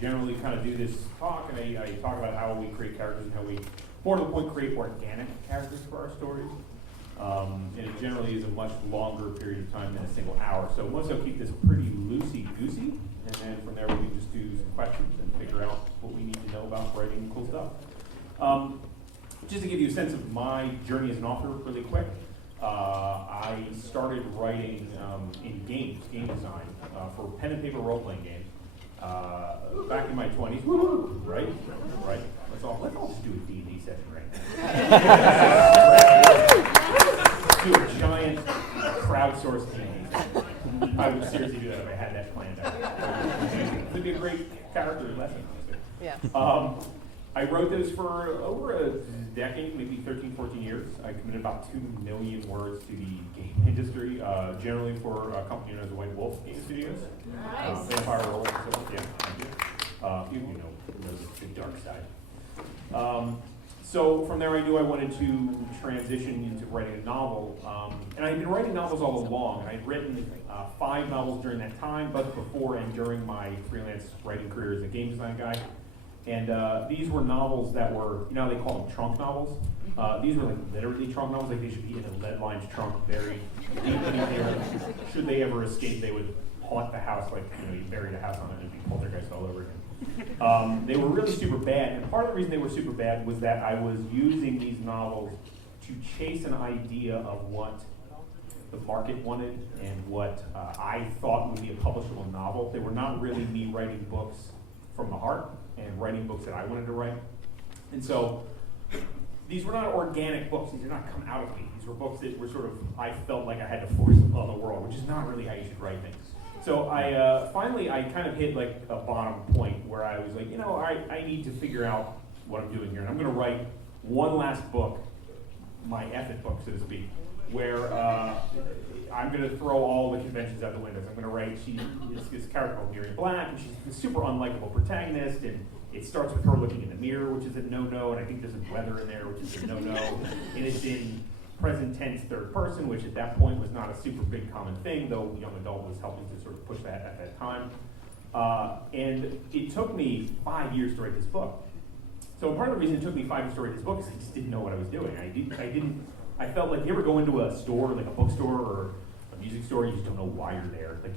generally kind of do this talk, and I talk about how we create characters and how we, more to the point, create organic characters for our stories. And it generally is a much longer period of time than a single hour. So once I'll keep this pretty loosey-goosey, and then from there we can just do some questions and figure out what we need to know about writing cool stuff. Just to give you a sense of my journey as an author really quick, I started writing in game design for pen and paper role-playing games back in my 20s. Woo-hoo, right? Let's all just do a D&D session right now. Do a giant crowdsourced D&D. I would seriously do that if I had that planned out. It'd be a great character lesson. Yeah. I wrote those for over a decade, maybe 13, 14 years. I committed about 2 million words to the game industry, generally for a company known as White Wolf Game Studios. Nice. Vampire Role, yeah, thank you. You know the dark side. So from there I knew I wanted to transition into writing a novel. And I had been writing novels all along. I'd written 5 novels during that time, both before and during my freelance writing career as a game design guy. And these were novels that were, you know how they call them trunk novels? These were like literally trunk novels, like they should be in a lead-lined trunk buried deep beneath the earth. Should they ever escape, they would haunt the house like, you buried a house on it and be poltergeist all over again. They were really super bad, and part of the reason they were super bad was that I was using these novels to chase an idea of what the market wanted and what I thought would be a publishable novel. They were not really me writing books from the heart and writing books that I wanted to write. And so these were not organic books. These did not come out of me. These were books that were sort of, I felt like I had to force upon the world, which is not really how you should write things. So I finally kind of hit like a bottom point where I was like, I need to figure out what I'm doing here. And I'm going to write one last book, my effort book, so to speak, where I'm going to throw all the conventions out the windows. I'm going to write, this character called Miriam Black, and she's a super unlikable protagonist, and it starts with her looking in the mirror, which is a no-no, and I think there's a weather in there, which is a no-no, and it's in present tense third person, which at that point was not a super big common thing, though young adult was helping to sort of push that at that time. And it took me 5 years to write this book. So part of the reason it took me 5 years to write this book is I just didn't know what I was doing. I felt like, you ever go into a store, like a bookstore or a music store, you just don't know why you're there. Like,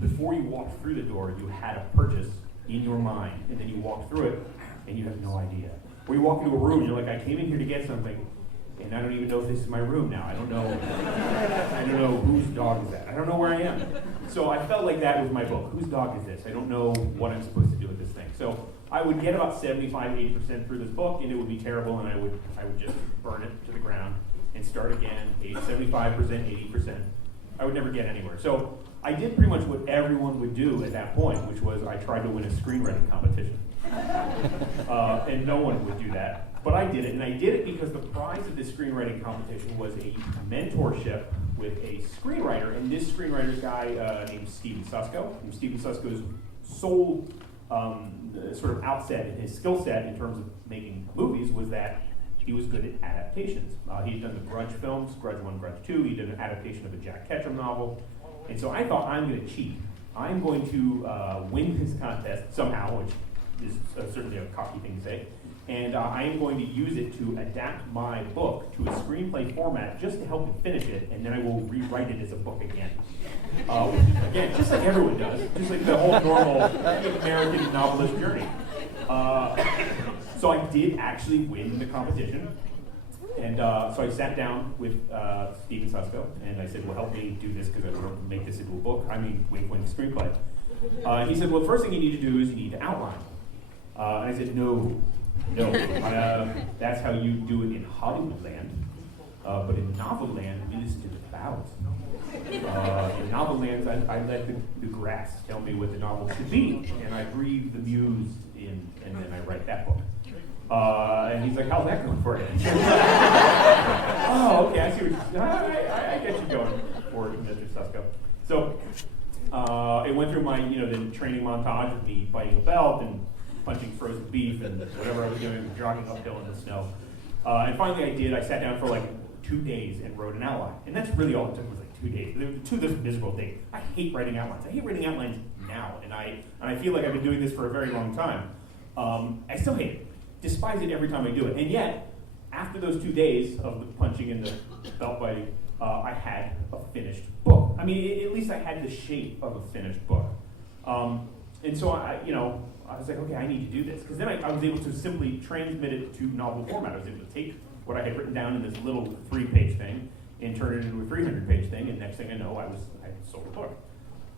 before you walked through the door, you had a purchase in your mind, and then you walk through it, and you have no idea. Or you walk into a room, and you're like, I came in here to get something, and I don't even know if this is my room now. I don't know whose dog is that. I don't know where I am. So I felt like that was my book. Whose dog is this? I don't know what I'm supposed to do with this thing. So I would get about 75, 80% through this book, and it would be terrible, and I would just burn it to the ground and start again, 75%, 80%. I would never get anywhere. So I did pretty much what everyone would do at that point, which was I tried to win a screenwriting competition. And no one would do that. But I did it, and I did it because the prize of this screenwriting competition was a mentorship with a screenwriter, and this screenwriter's guy named Steven SWCO. And Steven SWCO's sole sort of outset in his skill set in terms of making movies was that he was good at adaptations. He'd done the Grudge films, Grudge 1, Grudge 2. He did an adaptation of a Jack Ketchum novel. And so I thought, I'm going to cheat. I'm going to win this contest somehow, which is certainly a cocky thing to say. And I am going to use it to adapt my book to a screenplay format just to help me finish it, and then I will rewrite it as a book again. Again, just like everyone does, just like the whole normal American novelist journey. So I did actually win the competition, and so I sat down with Steven SWCO, and I said, well, help me do this because I want to make this into a book. I mean, win screenplay. He said, well, the first thing you need to do is you need to outline. And I said, no, that's how you do it in Hollywood land, but in novel land, we listen to the clouds. In novel lands, I let the grass tell me what the novel should be, and I breathe the muse in, and then I write that book. And he's like, how's that going for you? Oh, okay, I see what I get you going for it, Mr. SWCO. So it went through my, the training montage of me biting a belt and punching frozen beef and whatever I was doing, jogging uphill in the snow. And finally I did. I sat down for like 2 days and wrote an outline. And that's really all it took was like 2 days. There were 2 miserable days. I hate writing outlines. I hate writing outlines now, and I feel like I've been doing this for a very long time. I still hate it, despise it every time I do it, and yet, after those 2 days of the punching and the belt biting, I had a finished book. I mean, at least I had the shape of a finished book. And so I was like, okay, I need to do this. Because then I was able to simply transmit it to novel format. I was able to take what I had written down in this little 3-page thing and turn it into a 300-page thing. And next thing I know, I sold a book.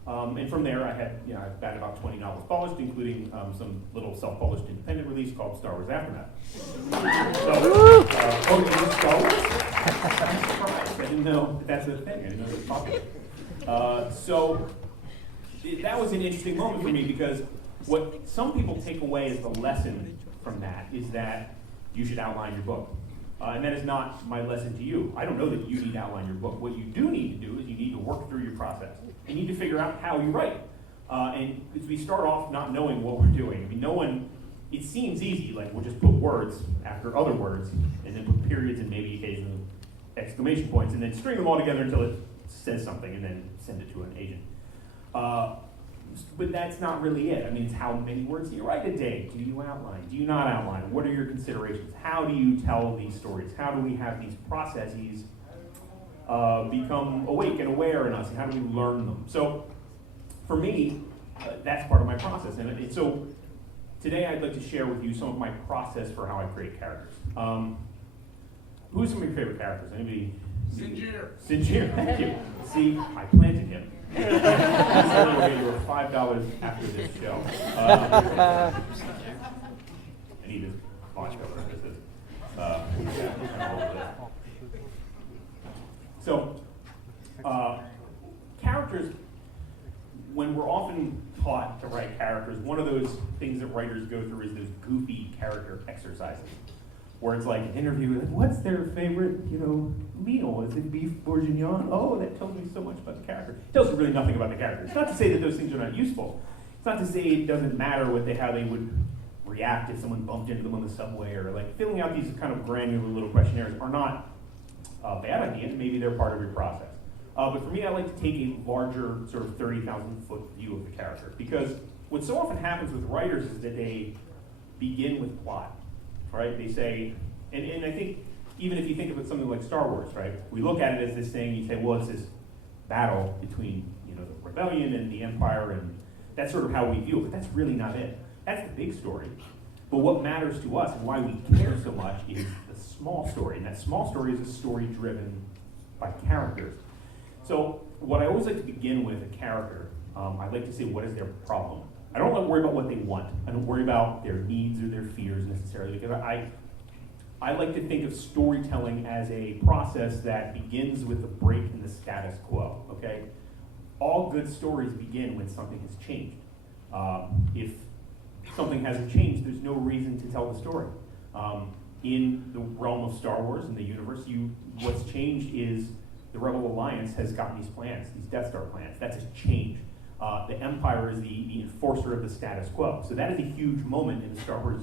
And from there, I've got about 20 novels published, including some little self-published independent release called Star Wars Aftermath. Star Wars? I'm surprised. I didn't know that's a thing. I didn't know it was popular. So that was an interesting moment for me, because what some people take away as the lesson from that is that you should outline your book. And that is not my lesson to you. I don't know that you need to outline your book. What you do need to do is you need to work through your process. You need to figure out how you write. And because we start off not knowing what we're doing. I mean, it seems easy, like we'll just put words after other words, and then put periods and maybe occasional exclamation points, and then string them all together until it says something, and then send it to an agent. But that's not really it. I mean, it's how many words do you write a day? Do you outline? Do you not outline? What are your considerations? How do you tell these stories? How do we have these processes become awake and aware in us? And how do we learn them? So for me, that's part of my process. And so today I'd like to share with you some of my process for how I create characters. Who's some of your favorite characters? Anybody? Sinjir, thank you. See, I planted him. We'll get you $5 after this show. I need his launch cover. So, characters, when we're often taught to write characters, one of those things that writers go through is those goofy character exercises, where it's like an interview, like, what's their favorite, meal? Is it beef bourguignon? Oh, that tells me so much about the character. It tells you really nothing about the character. It's not to say that those things are not useful. It's not to say it doesn't matter how they would react if someone bumped into them on the subway, or like filling out these kind of granular little questionnaires are not a bad idea. Maybe they're part of your process. But for me, I like to take a larger sort of 30,000-foot view of the character, because what so often happens with writers is that they begin with plot. Right? They say, and I think even if you think of it something like Star Wars, right? We look at it as this thing, you say, well, it's this battle between, the rebellion and the Empire, and that's sort of how we view it, but that's really not it. That's the big story. But what matters to us and why we care so much is the small story, and that small story is a story driven by characters. So what I always like to begin with a character, I'd like to say, what is their problem? I don't worry about what they want. I don't worry about their needs or their fears necessarily, because I like to think of storytelling as a process that begins with a break in the status quo, okay? All good stories begin when something has changed. If something hasn't changed, there's no reason to tell the story. In the realm of Star Wars, in the universe, what's changed is the Rebel Alliance has gotten these plans, these Death Star plans. That's a change. The Empire is the enforcer of the status quo. So that is a huge moment in the Star Wars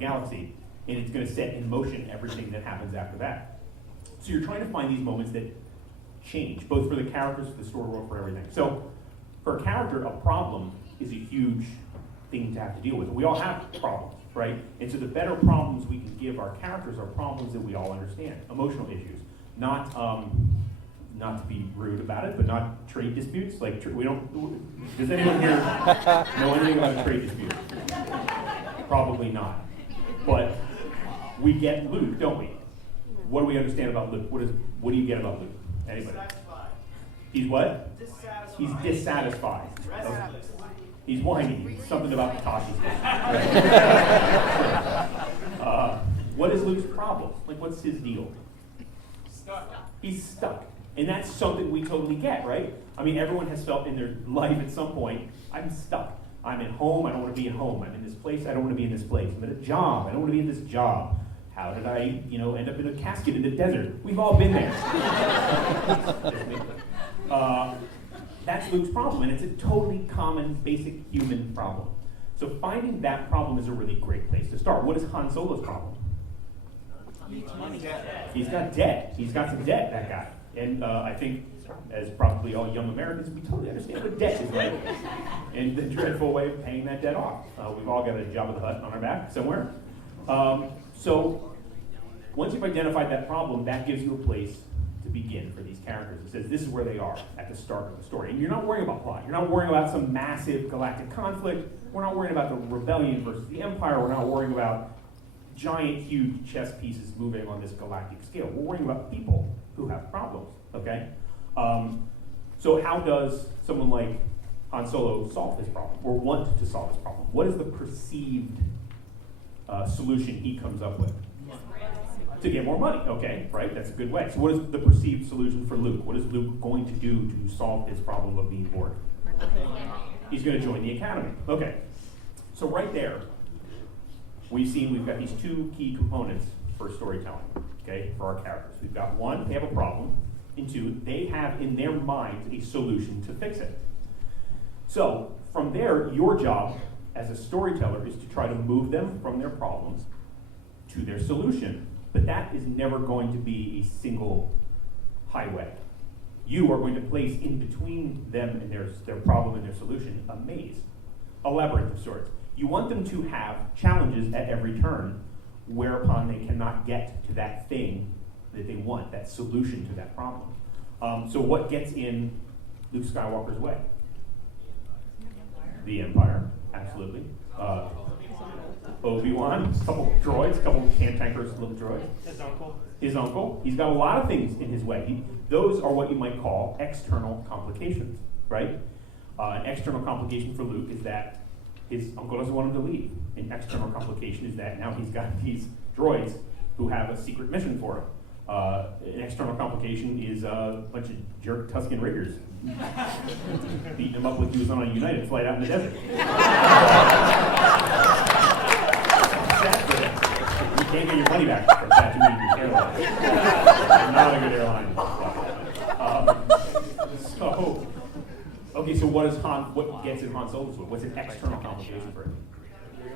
galaxy, and it's going to set in motion everything that happens after that. So you're trying to find these moments that change, both for the characters, for the story world, for everything. So for a character, a problem is a huge thing to have to deal with. We all have problems, right? And so the better problems we can give our characters are problems that we all understand, emotional issues, not to be rude about it, but not trade disputes. Like, we don't, does anyone here know anything about a trade dispute? Probably not. But we get Luke, don't we? What do we understand about Luke? What do you get about Luke? Anybody? Dissatisfied. He's what? Dissatisfied. He's dissatisfied. Restless. He's whiny. Something about Tasha's. What is Luke's problem? Like, what's his deal? Stuck. He's stuck. And that's something we totally get, right? I mean, everyone has felt in their life at some point, I'm stuck. I'm at home, I don't want to be at home. I'm in this place, I don't want to be in this place. I'm at a job, I don't want to be in this job. How did I, end up in a casket in the desert? We've all been there. That's Luke's problem, and it's a totally common, basic human problem. So finding that problem is a really great place to start. What is Han Solo's problem? Money. He's got debt. He's got some debt, that guy. And I think as probably all young Americans, we totally understand what debt is like and the dreadful way of paying that debt off. We've all got a Jabba the Hutt on our back somewhere. So once you've identified that problem, that gives you a place to begin for these characters. It says this is where they are at the start of the story. And you're not worrying about plot. You're not worrying about some massive galactic conflict. We're not worrying about the rebellion versus the Empire. We're not worrying about giant, huge chess pieces moving on this galactic scale. We're worrying about people who have problems, okay? So how does someone like Han Solo solve this problem, or want to solve this problem? What is the perceived solution he comes up with? To get more money, okay, right? That's a good way. So what is the perceived solution for Luke? What is Luke going to do to solve his problem of being bored? He's going to join the academy. Okay, so right there, we've got these two key components for storytelling, okay, for our characters. We've got one, they have a problem, and two, they have in their minds a solution to fix it. So from there, your job as a storyteller is to try to move them from their problems to their solution. But that is never going to be a single highway. You are going to place in between them and their problem and their solution a maze, a labyrinth of sorts. You want them to have challenges at every turn, whereupon they cannot get to that thing that they want, that solution to that problem. So what gets in Luke Skywalker's way? The Empire, absolutely. Obi-Wan, a couple droids, a couple cantankerous little droids. His uncle. He's got a lot of things in his way. Those are what you might call external complications, right? An external complication for Luke is that his uncle doesn't want him to leave. An external complication is that now he's got these droids who have a secret mission for him. An external complication is a bunch of jerk Tusken Raiders beating him up like he was on a United flight out in the desert. You can't get your money back from that to be airline. Not a good airline. So what gets in Han Solo's way? What's an external complication for him?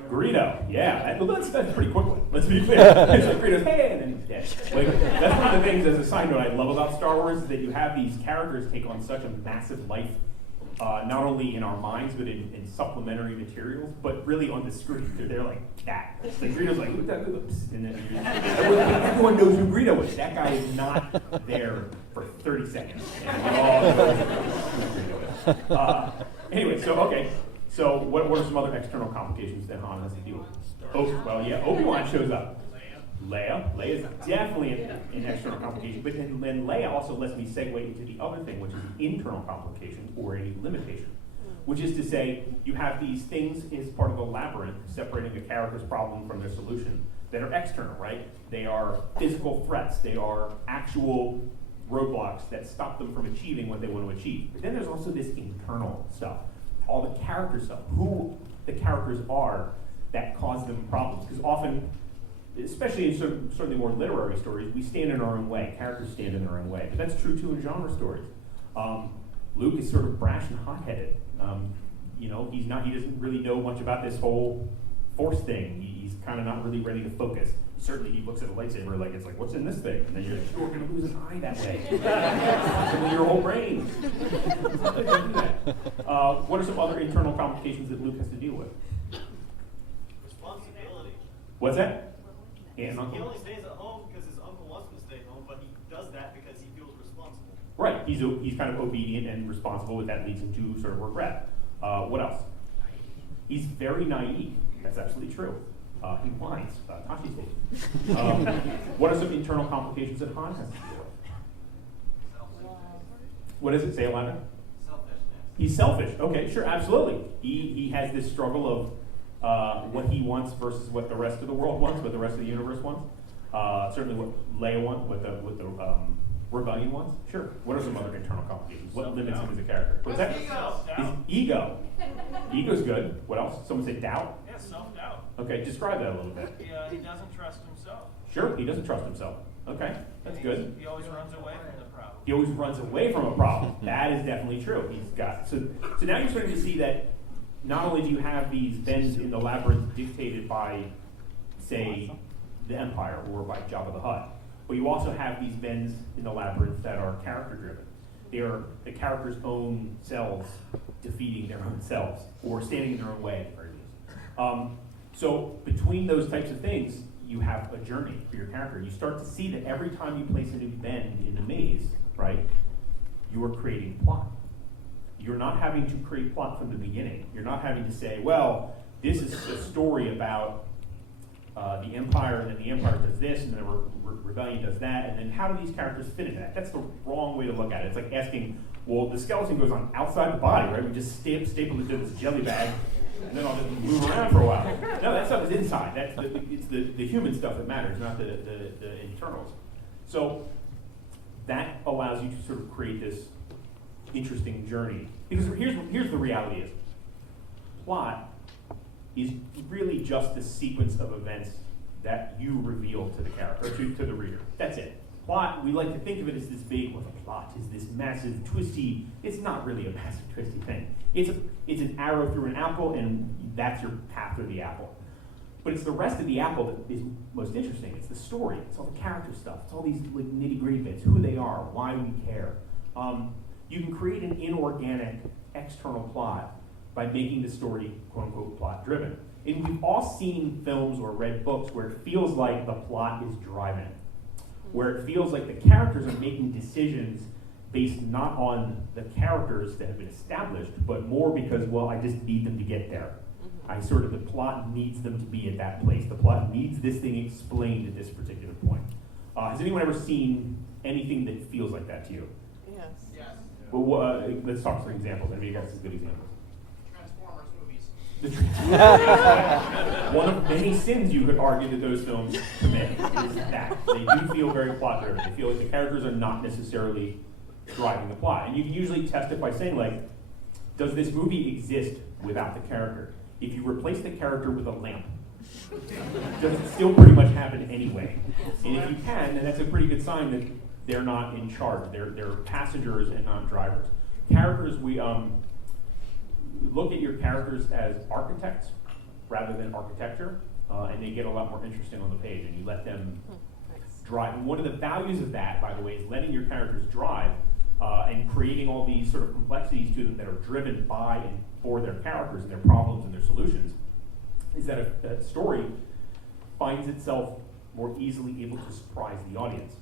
Greedo, yeah, that's a pretty quick one. Let's be clear. It's like Greedo's, hey, and then dead. Like, that's one of the things, as a side note, I love about Star Wars is that you have these characters take on such a massive life, not only in our minds, but in supplementary materials, but really on the screen. They're like that. Like Greedo's like, oops, and then everyone knows who Greedo is. That guy is not there for 30 seconds. And we all know who Greedo is. Anyway, so what are some other external complications that Han has to deal with? Obi-Wan shows up. Leia is definitely an external complication, but then Leia also lets me segue into the other thing, which is an internal complication or a limitation, which is to say you have these things as part of the labyrinth separating a character's problem from their solution that are external, right? They are physical threats. They are actual roadblocks that stop them from achieving what they want to achieve. But then there's also this internal stuff, all the character stuff, who the characters are that cause them problems. Because often, especially in certainly more literary stories, we stand in our own way. Characters stand in their own way. But that's true too in genre stories. Luke is sort of brash and hot-headed. He doesn't really know much about this whole Force thing. He's kind of not really ready to focus. Certainly he looks at a lightsaber like, it's like, what's in this thing? And then you're like, you're going to lose an eye that way. Possibly your whole brain. What are some other internal complications that Luke has to deal with? Responsibility. What's that? He only stays at home because his uncle wants him to stay home, but he does that because he feels responsible. Right. He's kind of obedient and responsible, but that leads him to sort of regret. What else? He's very naive. That's absolutely true. He whines. Tashi's dating. What are some internal complications that Han has to deal with? What does it say, Alana? Selfishness. He's selfish. Okay, sure, absolutely. He has this struggle of what he wants versus what the rest of the world wants, what the rest of the universe wants. Certainly what Leia wants, what the rebellion wants. Sure. What are some other internal complications? What limits him as a character? What's that? His ego. Ego's good. What else? Someone say doubt? Yeah, self-doubt. Okay, describe that a little bit. He doesn't trust himself. Sure, he doesn't trust himself. Okay, that's good. He always runs away from the problem. He always runs away from a problem. That is definitely true. So now you're starting to see that not only do you have these bends in the labyrinth dictated by, say, the Empire or by Jabba the Hutt, but you also have these bends in the labyrinth that are character-driven. they're the character's own selves defeating their own selves or standing in their own way at the very least. So between those types of things, you have a journey for your character. You start to see that every time you place a new bend in the maze, right, you are creating plot. You're not having to create plot from the beginning. You're not having to say, well, this is a story about the Empire, and then the Empire does this, and then the Rebellion does that, and then how do these characters fit into that? That's the wrong way to look at it. It's like asking, well, the skeleton goes on outside the body, right? We just staple it to this jelly bag, and then I'll just move around for a while. No, that stuff is inside. It's the human stuff that matters, not the internals. So that allows you to sort of create this interesting journey. Because here's the reality is, plot is really just a sequence of events that you reveal to the character, to the reader. That's it. Plot, we like to think of it as this big, well, the plot is this massive, twisty, it's not really a massive, twisty thing. It's an arrow through an apple, and that's your path through the apple. But it's the rest of the apple that is most interesting. It's the story, it's all the character stuff, it's all these like nitty-gritty bits, who they are, why we care. You can create an inorganic external plot by making the story, quote-unquote, plot-driven. And we've all seen films or read books where it feels like the plot is driving, where it feels like the characters are making decisions based not on the characters that have been established, but more because, well, I just need them to get there. The plot needs them to be at that place. The plot needs this thing explained at this particular point. Has anyone ever seen anything that feels like that to you? Yes. Yes. Well, let's talk some examples. Maybe you got some good examples. Transformers movies. One of many sins you could argue that those films commit is that. They do feel very plot driven. They feel like the characters are not necessarily driving the plot. And you can usually test it by saying, like, does this movie exist without the character? If you replace the character with a lamp, does it still pretty much happen anyway? And if you can, then that's a pretty good sign that they're not in charge. They're passengers and not drivers. Characters, we look at your characters as architects rather than architecture, and they get a lot more interesting on the page, and you let them drive. And one of the values of that, by the way, is letting your characters drive and creating all these sort of complexities to them that are driven by and for their characters and their problems and their solutions, is that a story finds itself more easily able to surprise the audience.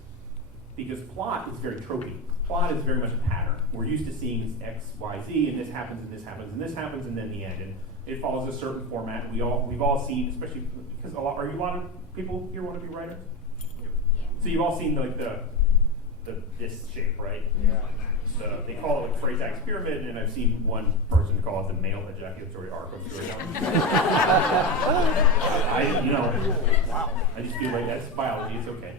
Because plot is very tropey. Plot is very much a pattern. We're used to seeing X, Y, Z, and this happens, and this happens, and this happens, and then the end. And it follows a certain format. We've all seen, especially because a lot of people here want to be writers? Yeah. So you've all seen like this shape, right? Yeah. They call it like Freytag's pyramid, and I've seen one person call it the male ejaculatory arc of storytelling. I just feel like that's biology. It's okay.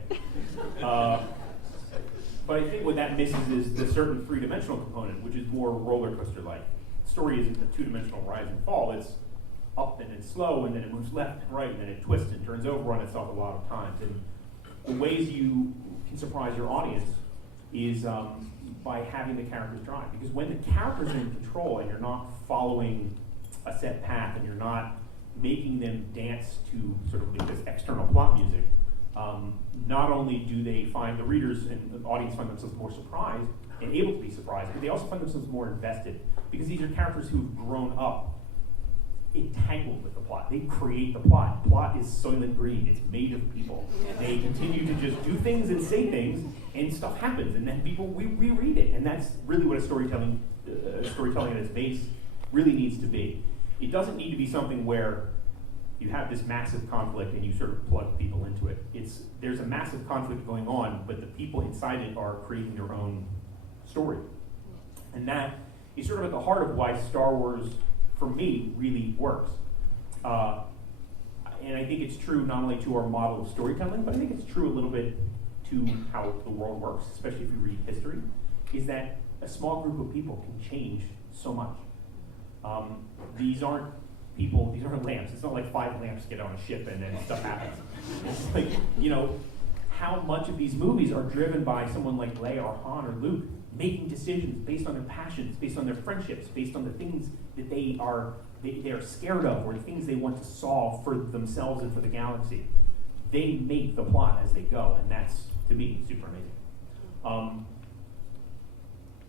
But I think what that misses is the certain three-dimensional component, which is more roller coaster-like. Story isn't a two-dimensional rise and fall. It's up and then slow, and then it moves left and right, and then it twists and turns over on itself a lot of times. And the ways you can surprise your audience is by having the characters drive. Because when the characters are in control and you're not following a set path and you're not making them dance to sort of like this external plot music, not only do they find the readers and the audience find themselves more surprised and able to be surprised, but they also find themselves more invested because these are characters who've grown up entangled with the plot. They create the plot. Plot is Soylent Green. It's made of people. They continue to just do things and say things, and stuff happens, and then people we reread it, and that's really what a storytelling at its base really needs to be. It doesn't need to be something where you have this massive conflict and you sort of plug people into it. There's a massive conflict going on, but the people inside it are creating their own story. And that is sort of at the heart of why Star Wars, for me, really works. And I think it's true not only to our model of storytelling, but I think it's true a little bit to how the world works, especially if you read history, is that a small group of people can change so much. These aren't lamps. It's not like 5 lamps get on a ship and then stuff happens. It's like, how much of these movies are driven by someone like Leia or Han or Luke making decisions based on their passions, based on their friendships, based on the things that they are scared of or the things they want to solve for themselves and for the galaxy. They make the plot as they go, and that's, to me, super amazing.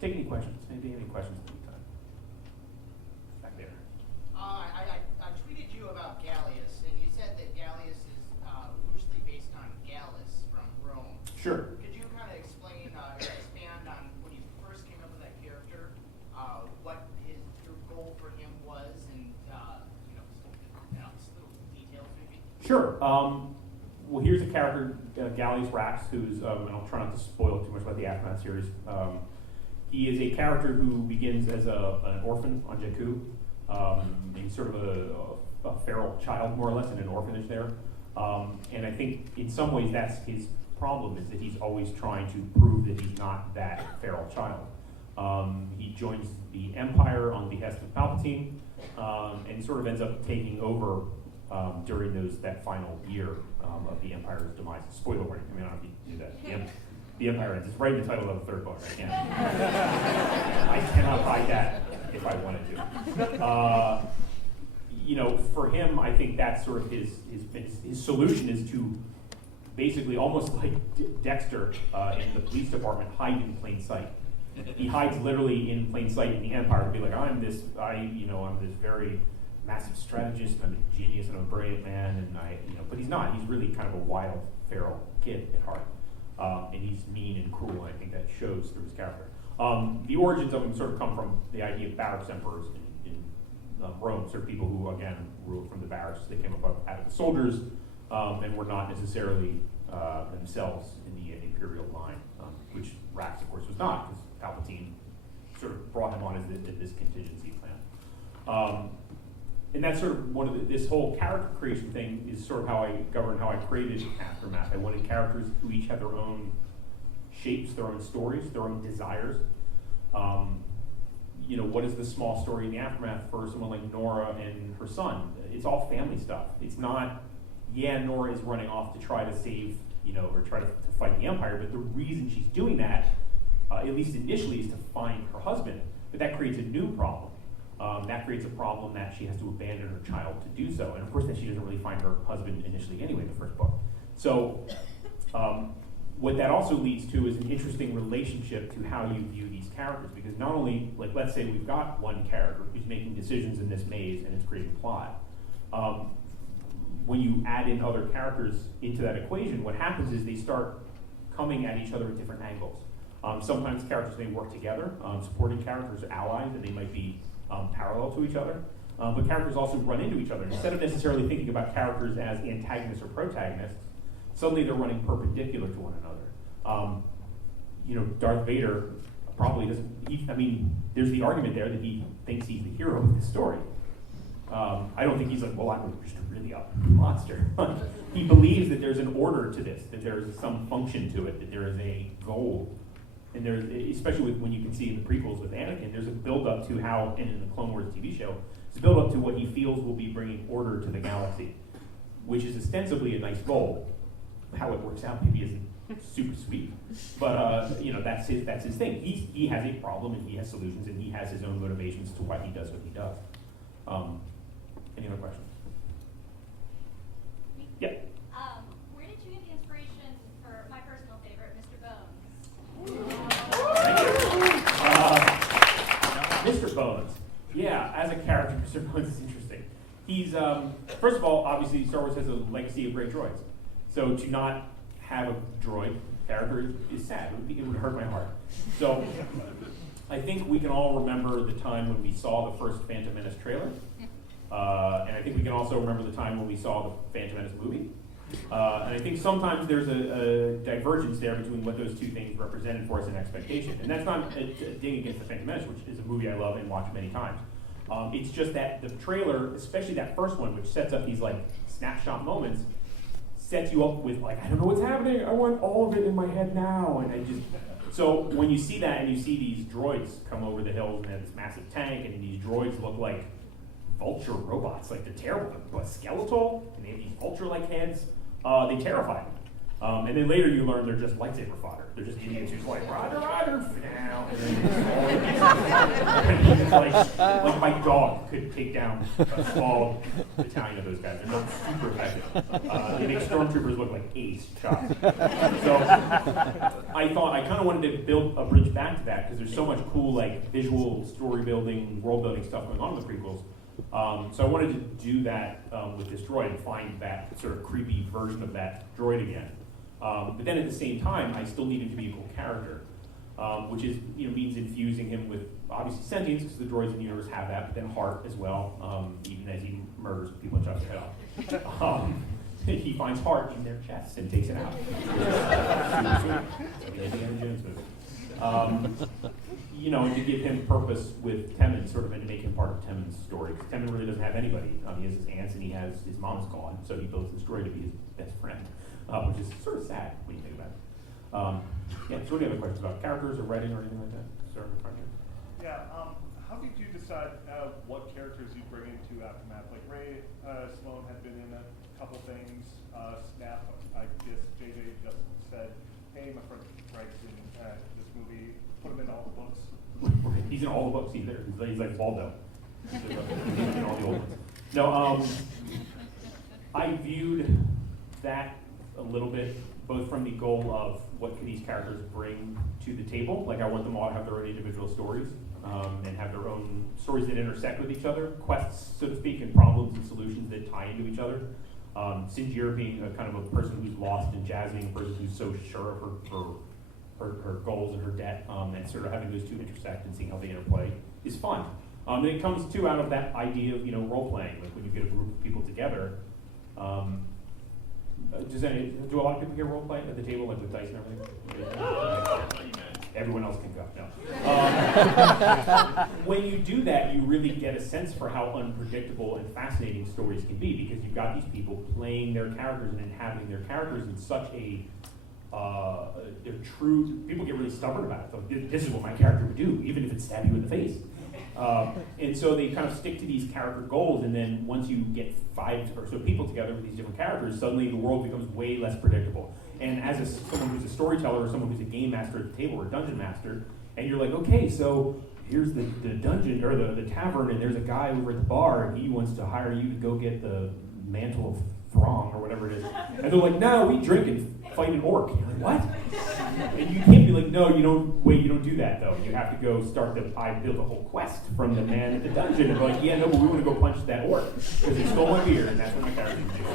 take any questions. Any questions at any time? Back there. I tweeted you about Gallius, and you said that Gallius is loosely based on Gallus from Rome. Sure. Could you kind of explain or expand on when you first came up with that character, what your goal for him was, and just little details maybe? Sure. Well, here's a character, Gallius Rax, who's, and I'll try not to spoil too much about the Aftermath series. He is a character who begins as an orphan on Jakku. He's sort of a feral child, more or less, in an orphanage there. And I think in some ways that's his problem, is that he's always trying to prove that he's not that feral child. He joins the Empire on behest of Palpatine, and sort of ends up taking over during that final year of the Empire's demise. Spoiler warning, I mean, I don't know if you knew that. The Empire ends. It's right in the title of the third book. I cannot hide that if I wanted to. For him, I think that's sort of his solution is to basically, almost like Dexter in the police department, hide in plain sight. He hides literally in plain sight in the Empire to be like, I'm this very massive strategist, and I'm a genius, and I'm a brilliant man, and but he's not. He's really kind of a wild, feral kid at heart. And he's mean and cruel, and I think that shows through his character. The origins of him sort of come from the idea of barracks emperors in Rome, sort of people who, again, ruled from the barracks. They came up out of the soldiers, and were not necessarily themselves in the imperial line, which Rax, of course, was not, because Palpatine sort of brought him on as this contingency plan. And that's sort of this whole character creation thing is sort of how I created Aftermath. I wanted characters who each had their own shapes, their own stories, their own desires. What is the small story in the Aftermath for someone like Nora and her son? It's all family stuff. It's not, Nora is running off to try to save, or try to fight the Empire, but the reason she's doing that, at least initially, is to find her husband. But that creates a new problem. That creates a problem that she has to abandon her child to do so. And of course, that she doesn't really find her husband initially anyway in the first book. So what that also leads to is an interesting relationship to how you view these characters. Because not only, let's say we've got one character who's making decisions in this maze and it's creating plot. When you add in other characters into that equation, what happens is they start coming at each other at different angles. Sometimes characters may work together, supporting characters are allies, and they might be parallel to each other, but characters also run into each other. Instead of necessarily thinking about characters as antagonists or protagonists, suddenly they're running perpendicular to one another. Darth Vader probably doesn't, there's the argument there that he thinks he's the hero of the story. I don't think he's like, well, I'm just really a monster. He believes that there's an order to this, that there's some function to it, that there is a goal. And there's, especially when you can see in the prequels with Anakin, there's a build-up to how, and in the Clone Wars TV show, it's a build-up to what he feels will be bringing order to the galaxy, which is ostensibly a nice goal. How it works out maybe isn't super sweet, but that's his thing. He has a problem, and he has solutions, and he has his own motivations to why he does what he does. Any other questions? Yeah. Where did you get the inspiration for my personal favorite, Mr. Bones? Mr. Bones. Yeah, as a character, Mr. Bones is interesting. He's, first of all, obviously Star Wars has a legacy of great droids. So to not have a droid character is sad. It would hurt my heart. So I think we can all remember the time when we saw the first Phantom Menace trailer. And I think we can also remember the time when we saw the Phantom Menace movie. And I think sometimes there's a divergence there between what those two things represented for us in expectation. And that's not a dig against the Phantom Menace, which is a movie I love and watch many times. It's just that the trailer, especially that first one, which sets up these snapshot moments, sets you up with I don't know what's happening. I want all of it in my head now. And so when you see that and you see these droids come over the hills and they have this massive tank, and these droids look like vulture robots, they're terrible. They're skeletal, and they have these vulture-like heads. They terrify me. And then later you learn they're just lightsaber fodder. They're just idiots who's like, Roger, Roger, now. And then like my dog could take down a small battalion of those guys. They're not super effective. They make stormtroopers look like ace shots. So I thought I kind of wanted to build a bridge back to that because there's so much cool like visual story building, world building stuff going on in the prequels. So I wanted to do that with this droid and find that sort of creepy version of that droid again. But then at the same time, I still need him to be a cool character, which is means infusing him with obviously sentience because the droids in the universe have that, but then heart as well, even as he murders people and chops their head off. He finds heart in their chests and takes it out. And to give him purpose with Temmin, sort of, and to make him part of Temmin's story. Because Temmin really doesn't have anybody. He has his aunts and he has his mom's gone, so he builds this droid to be his best friend, which is sort of sad when you think about it. So any other questions about characters or writing or anything like that? Start in front here. Yeah, how did you decide what characters you bring into Aftermath? Like Ray Sloan had been in a couple things. Snap, I guess JJ just said, hey, my friend writes in this movie, put him in all the books. He's in all the books. He's like Waldo. He's in all the old ones. No, I viewed that a little bit, both from the goal of what can these characters bring to the table. Like I want them all to have their own individual stories and have their own stories that intersect with each other, quests, so to speak, and problems and solutions that tie into each other. Sinjir being a kind of a person who's lost and Jasmine, a person who's so sure of her goals and her debt, and sort of having those two intersect and seeing how they interplay is fun. And it comes too out of that idea of role playing, like when you get a group of people together. Do a lot of people here role play at the table, like with dice and everything? Everyone else can go. No. When you do that, you really get a sense for how unpredictable and fascinating stories can be because you've got these people playing their characters and inhabiting their characters in such a they're true. People get really stubborn about it. So this is what my character would do, even if it stabbed you in the face. And so they kind of stick to these character goals, and then once you get 5 or so people together with these different characters, suddenly the world becomes way less predictable. And as someone who's a storyteller or someone who's a game master at the table or a dungeon master, and you're like, okay, so here's the dungeon or the tavern, and there's a guy over at the bar, and he wants to hire you to go get the mantle of Throng or whatever it is. And they're like, no, we drink and fight an orc. You're like, what? And you can't be like, no, you don't do that though. You have to go I built a whole quest from the man at the dungeon and be like, yeah, no, but we want to go punch that orc because he stole my beer, and that's what my character did.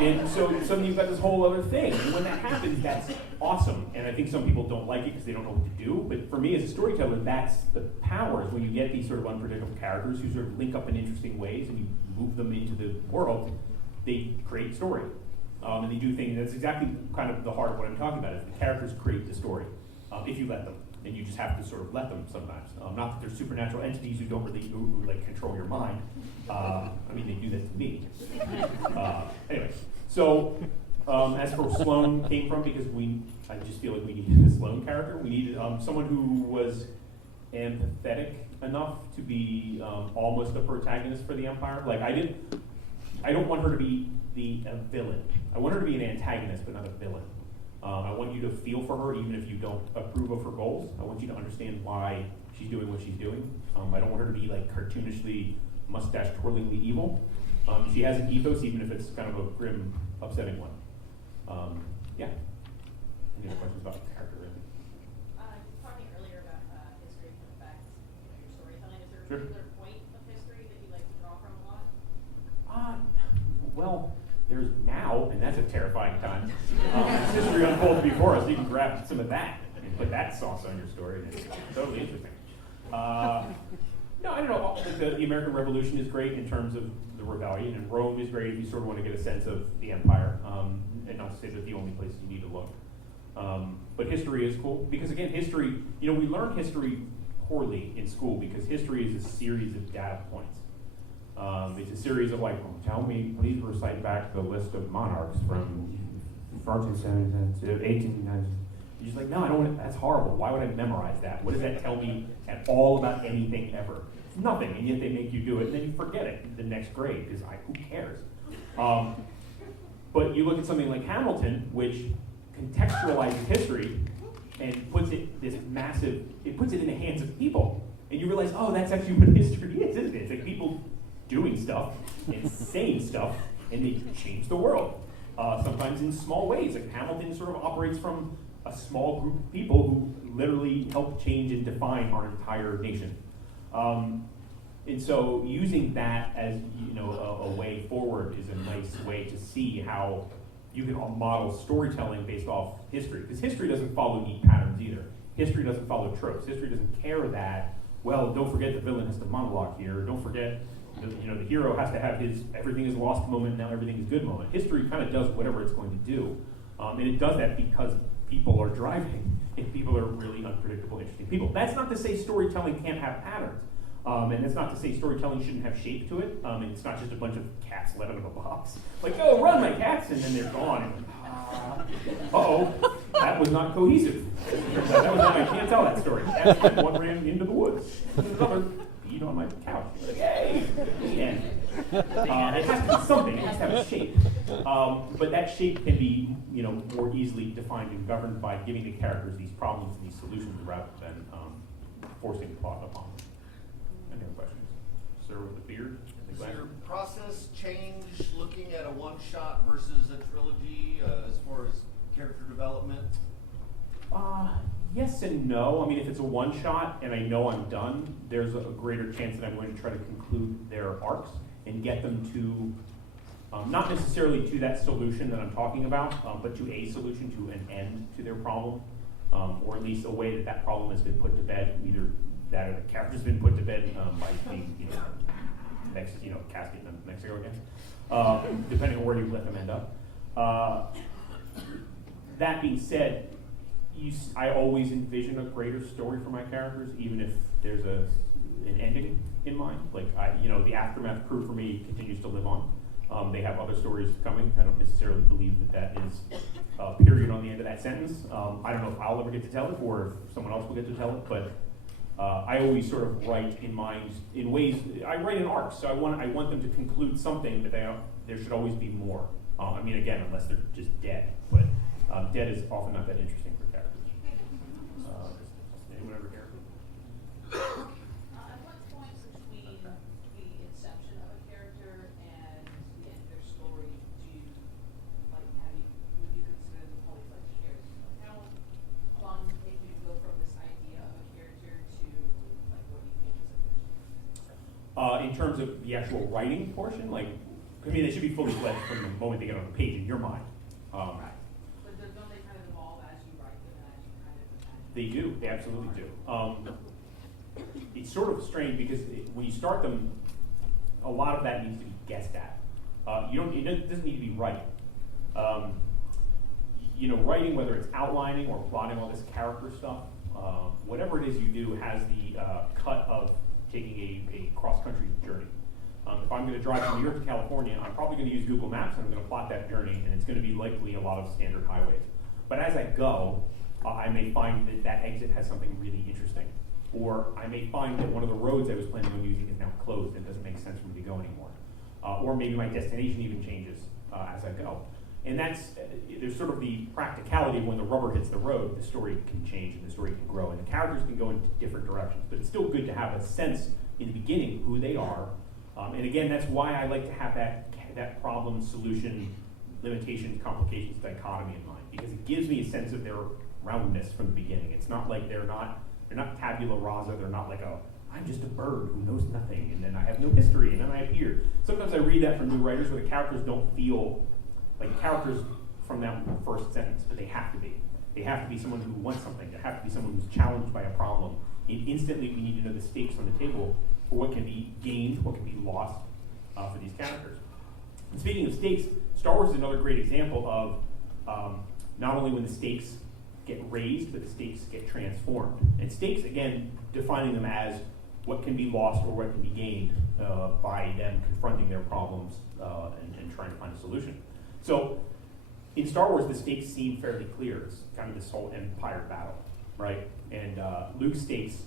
And so suddenly you've got this whole other thing. And when that happens, that's awesome. And I think some people don't like it because they don't know what to do. But for me as a storyteller, that's the power, is when you get these sort of unpredictable characters who sort of link up in interesting ways and you move them into the world, they create story. And they do things, that's exactly kind of the heart of what I'm talking about, is the characters create the story, if you let them. And you just have to sort of let them sometimes. Not that they're supernatural entities who don't really who like control your mind. They do that to me. Anyway, so as for Sloan came from, because I just feel like we needed a Sloan character. We needed someone who was empathetic enough to be almost the protagonist for the Empire. Like I don't want her to be a villain. I want her to be an antagonist, but not a villain. I want you to feel for her, even if you don't approve of her goals. I want you to understand why she's doing what she's doing. I don't want her to be like cartoonishly, mustache-twirlingly evil. She has an ethos, even if it's kind of a grim, upsetting one. Yeah. Any other questions about the character? You were talking earlier about history can affect your storytelling. Is there a Sure. particular point of history that you like to draw from a lot? Well, there's now, and that's a terrifying time. History unfolds before us. You can grab some of that and put that sauce on your story, and it's totally interesting. No, I don't know. The American Revolution is great in terms of the rebellion, and Rome is great if you sort of want to get a sense of the empire, and not to say that the only places you need to look. But history is cool, because again, history, we learn history poorly in school, because history is a series of data points. It's a series of tell me, please recite back the list of monarchs from 1470 to 1890. You're just like, no, I don't want to, that's horrible. Why would I memorize that? What does that tell me at all about anything ever? It's nothing, and yet they make you do it, and then you forget it in the next grade, because who cares? But you look at something like Hamilton, which contextualizes history and puts it in the hands of people. And you realize, oh, that's actually what history is, isn't it? It's like people doing stuff and saying stuff, and they change the world. Sometimes in small ways. Like Hamilton sort of operates from a small group of people who literally helped change and define our entire nation. And so using that as a way forward is a nice way to see how you can model storytelling based off history. Because history doesn't follow neat patterns either. History doesn't follow tropes. History doesn't care that, well, don't forget the villain has to monologue here. Don't forget, the hero has to have his everything is lost moment, now everything is good moment. History kind of does whatever it's going to do. And it does that because people are driving, and people are really unpredictable, interesting people. That's not to say storytelling can't have patterns. And that's not to say storytelling shouldn't have shape to it. And it's not just a bunch of cats let out of a box. Like, oh, run my cats, and then they're gone. And uh-oh, that was not cohesive. That was not, I can't tell that story. One ran into the woods. Another peed on my couch. Like, hey, the end. It has to be something. It has to have a shape. But that shape can be, more easily defined and governed by giving the characters these problems and these solutions rather than forcing thought upon them. Any other questions? Sir with the beard? Does your process change looking at a one-shot versus a trilogy as far as character development? Yes and no. I mean, if it's a one-shot and I know I'm done, there's a greater chance that I'm going to try to conclude their arcs and get them to, not necessarily to that solution that I'm talking about, but to a solution, to an end to their problem, or at least a way that that problem has been put to bed, either that or the character's been put to bed by being, casting them in Mexico again, depending on where you let them end up. That being said, I always envision a greater story for my characters, even if there's an ending in mind. Like, the Aftermath crew for me continues to live on. They have other stories coming. I don't necessarily believe that is a period on the end of that sentence. I don't know if I'll ever get to tell it or if someone else will get to tell it, but I always sort of write in mind, in ways, I write in arcs, so I want them to conclude something, but there should always be more. Again, unless they're just dead, but dead is often not that interesting for characters. Anyone ever here? At what point between the inception of a character and the end of their story would you consider the polyfledged character? Like how long does it take you to go from this idea of a character to what you think is a fiction? In terms of the actual writing portion, they should be fully fledged from the moment they get on the page in your mind. Right. But don't they kind of evolve as you write them and as you kind of imagine? They do. They absolutely do. It's sort of strange because when you start them, a lot of that needs to be guessed at. It doesn't need to be right. Writing, whether it's outlining or plotting all this character stuff, whatever it is you do has the cut of taking a cross-country journey. If I'm going to drive from New York to California, I'm probably going to use Google Maps and I'm going to plot that journey, and it's going to be likely a lot of standard highways. But as I go, I may find that exit has something really interesting. Or I may find that one of the roads I was planning on using is now closed and doesn't make sense for me to go anymore. Or maybe my destination even changes as I go. And there's sort of the practicality of when the rubber hits the road, the story can change and the story can grow and the characters can go in different directions. But it's still good to have a sense in the beginning who they are. And again, that's why I like to have that problem, solution, limitations, complications dichotomy in mind, because it gives me a sense of their roundness from the beginning. It's not like they're not tabula rasa. They're not like I'm just a bird who knows nothing, and then I have no history, and then I appear. Sometimes I read that from new writers where the characters don't feel like characters from that first sentence, but they have to be. They have to be someone who wants something. They have to be someone who's challenged by a problem. And instantly, we need to know the stakes on the table for what can be gained, what can be lost for these characters. And speaking of stakes, Star Wars is another great example of not only when the stakes get raised, but the stakes get transformed. And stakes, again, defining them as what can be lost or what can be gained by them confronting their problems and trying to find a solution. So in Star Wars, the stakes seem fairly clear. It's kind of this whole Empire battle, right? And Luke's stakes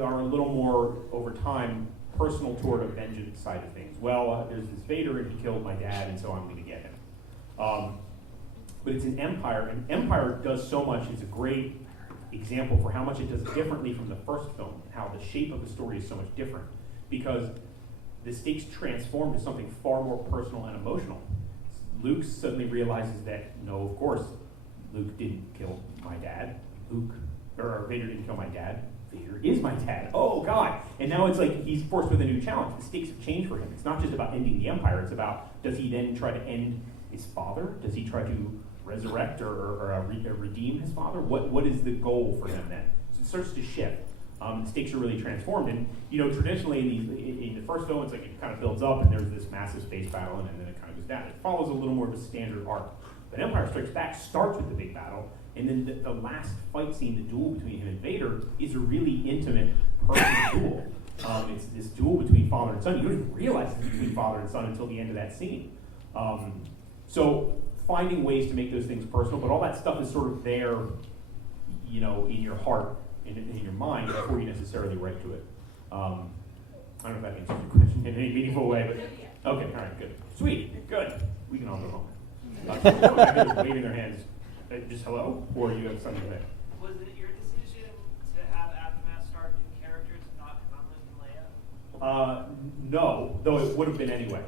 are a little more, over time, personal toward a vengeance side of things. Well, there's this Vader and he killed my dad, and so I'm going to get him. But it's an Empire, and Empire does so much. It's a great example for how much it does differently from the first film, how the shape of the story is so much different, because the stakes transform to something far more personal and emotional. Luke suddenly realizes that, no, of course, Luke didn't kill my dad. Vader didn't kill my dad. Vader is my dad. Oh, God. And now it's like he's forced with a new challenge. The stakes have changed for him. It's not just about ending the Empire. It's about, does he then try to end his father? Does he try to resurrect or redeem his father? What is the goal for him then? So it starts to shift. The stakes are really transformed. And, traditionally in the first film, it's like it kind of builds up and there's this massive space battle and then it kind of goes down. It follows a little more of a standard arc. But Empire Strikes Back starts with the big battle, and then the last fight scene, the duel between him and Vader, is a really intimate, personal duel. It's this duel between father and son. You don't even realize it's between father and son until the end of that scene. So finding ways to make those things personal, but all that stuff is sort of there, in your heart, in your mind, before you necessarily write to it. I don't know if that answers your question in any meaningful way, but okay, all right, good. Sweet, good. We can all go home. Everyone's waving their hands. Just hello? Or you have something to say? Was it your decision to have Aftermath start new characters and not Han and Leia? No, though it would have been anyway.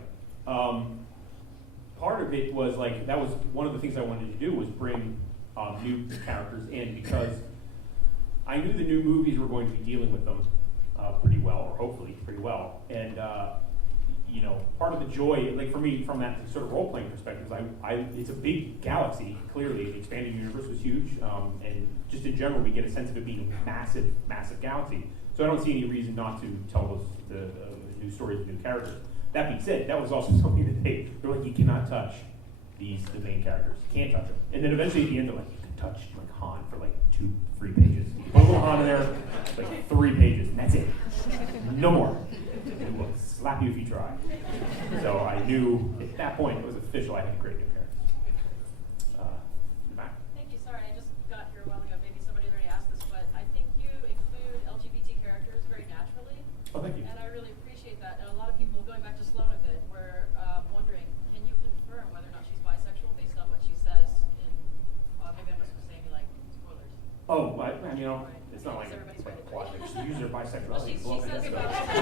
Part of it was like, that was one of the things I wanted to do, was bring new characters in, because I knew the new movies were going to be dealing with them pretty well, or hopefully pretty well. And part of the joy, like for me, from that sort of role-playing perspective, it's a big galaxy. Clearly, the expanded universe was huge, and just in general, we get a sense of it being a massive, massive galaxy. So I don't see any reason not to tell the new stories of new characters. That being said, that was also something that they're like, you cannot touch the main characters. You can't touch them. And then eventually at the end, they're like, you can touch like Han for like 2-3 pages. You put a little Han in there, like 3 pages, and that's it. No more. It will slap you if you try. So I knew at that point it was official. I had to create new characters. Back. Thank you. Sorry, I just got here a while ago. Maybe somebody already asked this, but I think you include LGBT characters very naturally. Oh, thank you. And I really appreciate that. And a lot of people, going back to Sloane a bit, were wondering, can you confirm whether or not she's bisexual based on what she says in, maybe I'm just saying like spoilers. Oh, it's not like Everybody's it's like a ready. plot. Like, she used her bisexuality. Well, she to blow up says the about Death Star.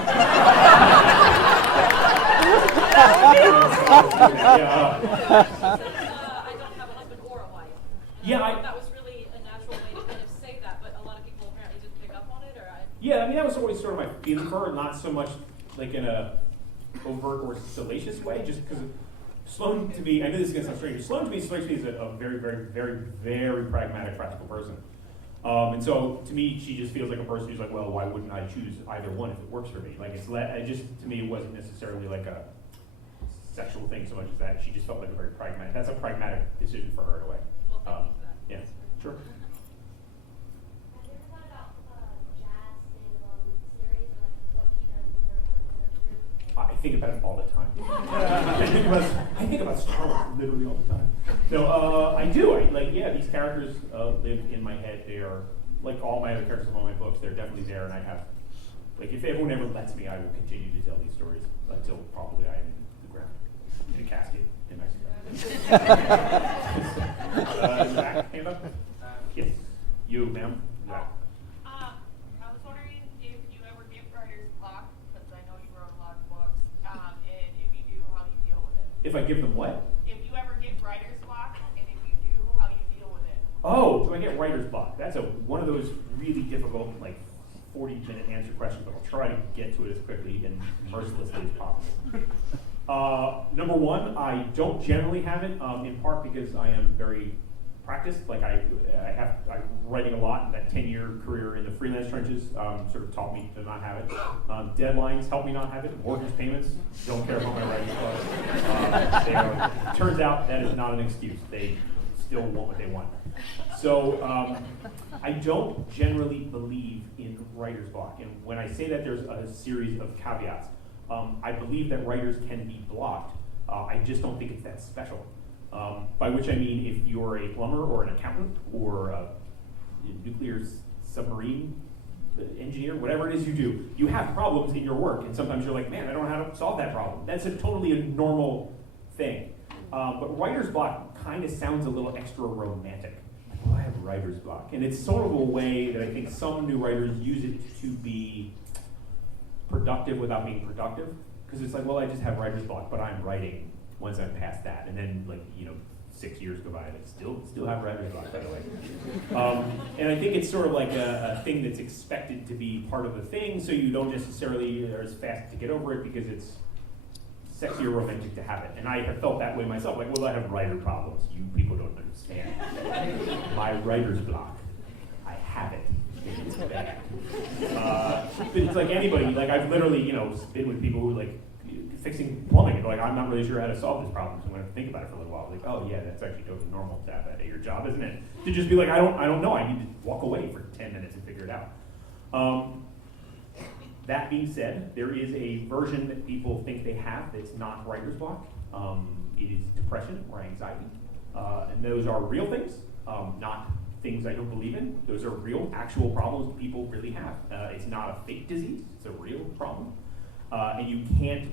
I don't have a husband or a wife. And Yeah, I thought that was really a natural way to kind of say that, but a lot of people apparently didn't pick up on it, or Yeah, that was always sort of my feeling for her, not so much like in a overt or salacious way, just because Sloane to me, I know this is going to sound strange, Sloane to me strikes me as a very, very, very, very pragmatic, practical person. And so to me, she just feels like a person who's like, well, why wouldn't I choose either one if it works for me? Like to me, it wasn't necessarily like a sexual thing so much as that she just felt like a very pragmatic, that's a pragmatic decision for her in a way. well, thank you for that. Yeah, sure. Have you ever thought about Jazz standalone series, or like what she does with her own character? I think about it all the time. I think about Star Wars literally all the time. So I do. These characters live in my head. They are like all my other characters in all my books. They're definitely there, and I have. Like if everyone ever lets me, I will continue to tell these stories until probably I am in the ground in a casket in Mexico. Zach, hand up. Yes, you, ma'am. Zach. I was wondering if you ever get writer's block, because I know you wrote a lot of books, and if you do, how you deal with it. If I give them what? If you ever get writer's block, and if you do, how you deal with it. Oh, do I get writer's block? That's one of those really difficult, 40-minute answer questions, but I'll try to get to it as quickly and mercilessly as possible. Number one, I don't generally have it, in part because I am very practiced. I'm writing a lot, and that 10-year career in the freelance trenches sort of taught me to not have it. Deadlines help me not have it. Mortgage payments, don't care about my writing clause. Turns out that is not an excuse. They still want what they want. So I don't generally believe in writer's block. And when I say that, there's a series of caveats. I believe that writers can be blocked. I just don't think it's that special. By which I mean if you're a plumber or an accountant or a nuclear submarine engineer, whatever it is you do, you have problems in your work. And sometimes you're like, man, I don't know how to solve that problem. That's totally a normal thing. But writer's block kind of sounds a little extra romantic. Like, well, I have writer's block. And it's sort of a way that I think some new writers use it to be productive without being productive. Because it's like, well, I just have writer's block, but I'm writing once I'm past that. And then, 6 years go by and I still have writer's block, by the way. And I think it's sort of like a thing that's expected to be part of the thing, so you don't necessarily are as fast to get over it because it's sexy or romantic to have it. And I have felt that way myself, like, well, I have writer problems. You people don't understand. My writer's block, I have it. It's bad. But it's like anybody, like I've literally, been with people who like fixing plumbing, and like, I'm not really sure how to solve this problem, so I'm gonna have to think about it for a little while. Like, oh yeah, that's actually totally normal to have that at your job, isn't it? To just be like, I don't know, I need to walk away for 10 minutes and figure it out. That being said, there is a version that people think they have that's not writer's block. It is depression or anxiety. And those are real things, not things I don't believe in. Those are real, actual problems people really have. It's not a fake disease, it's a real problem. And you can't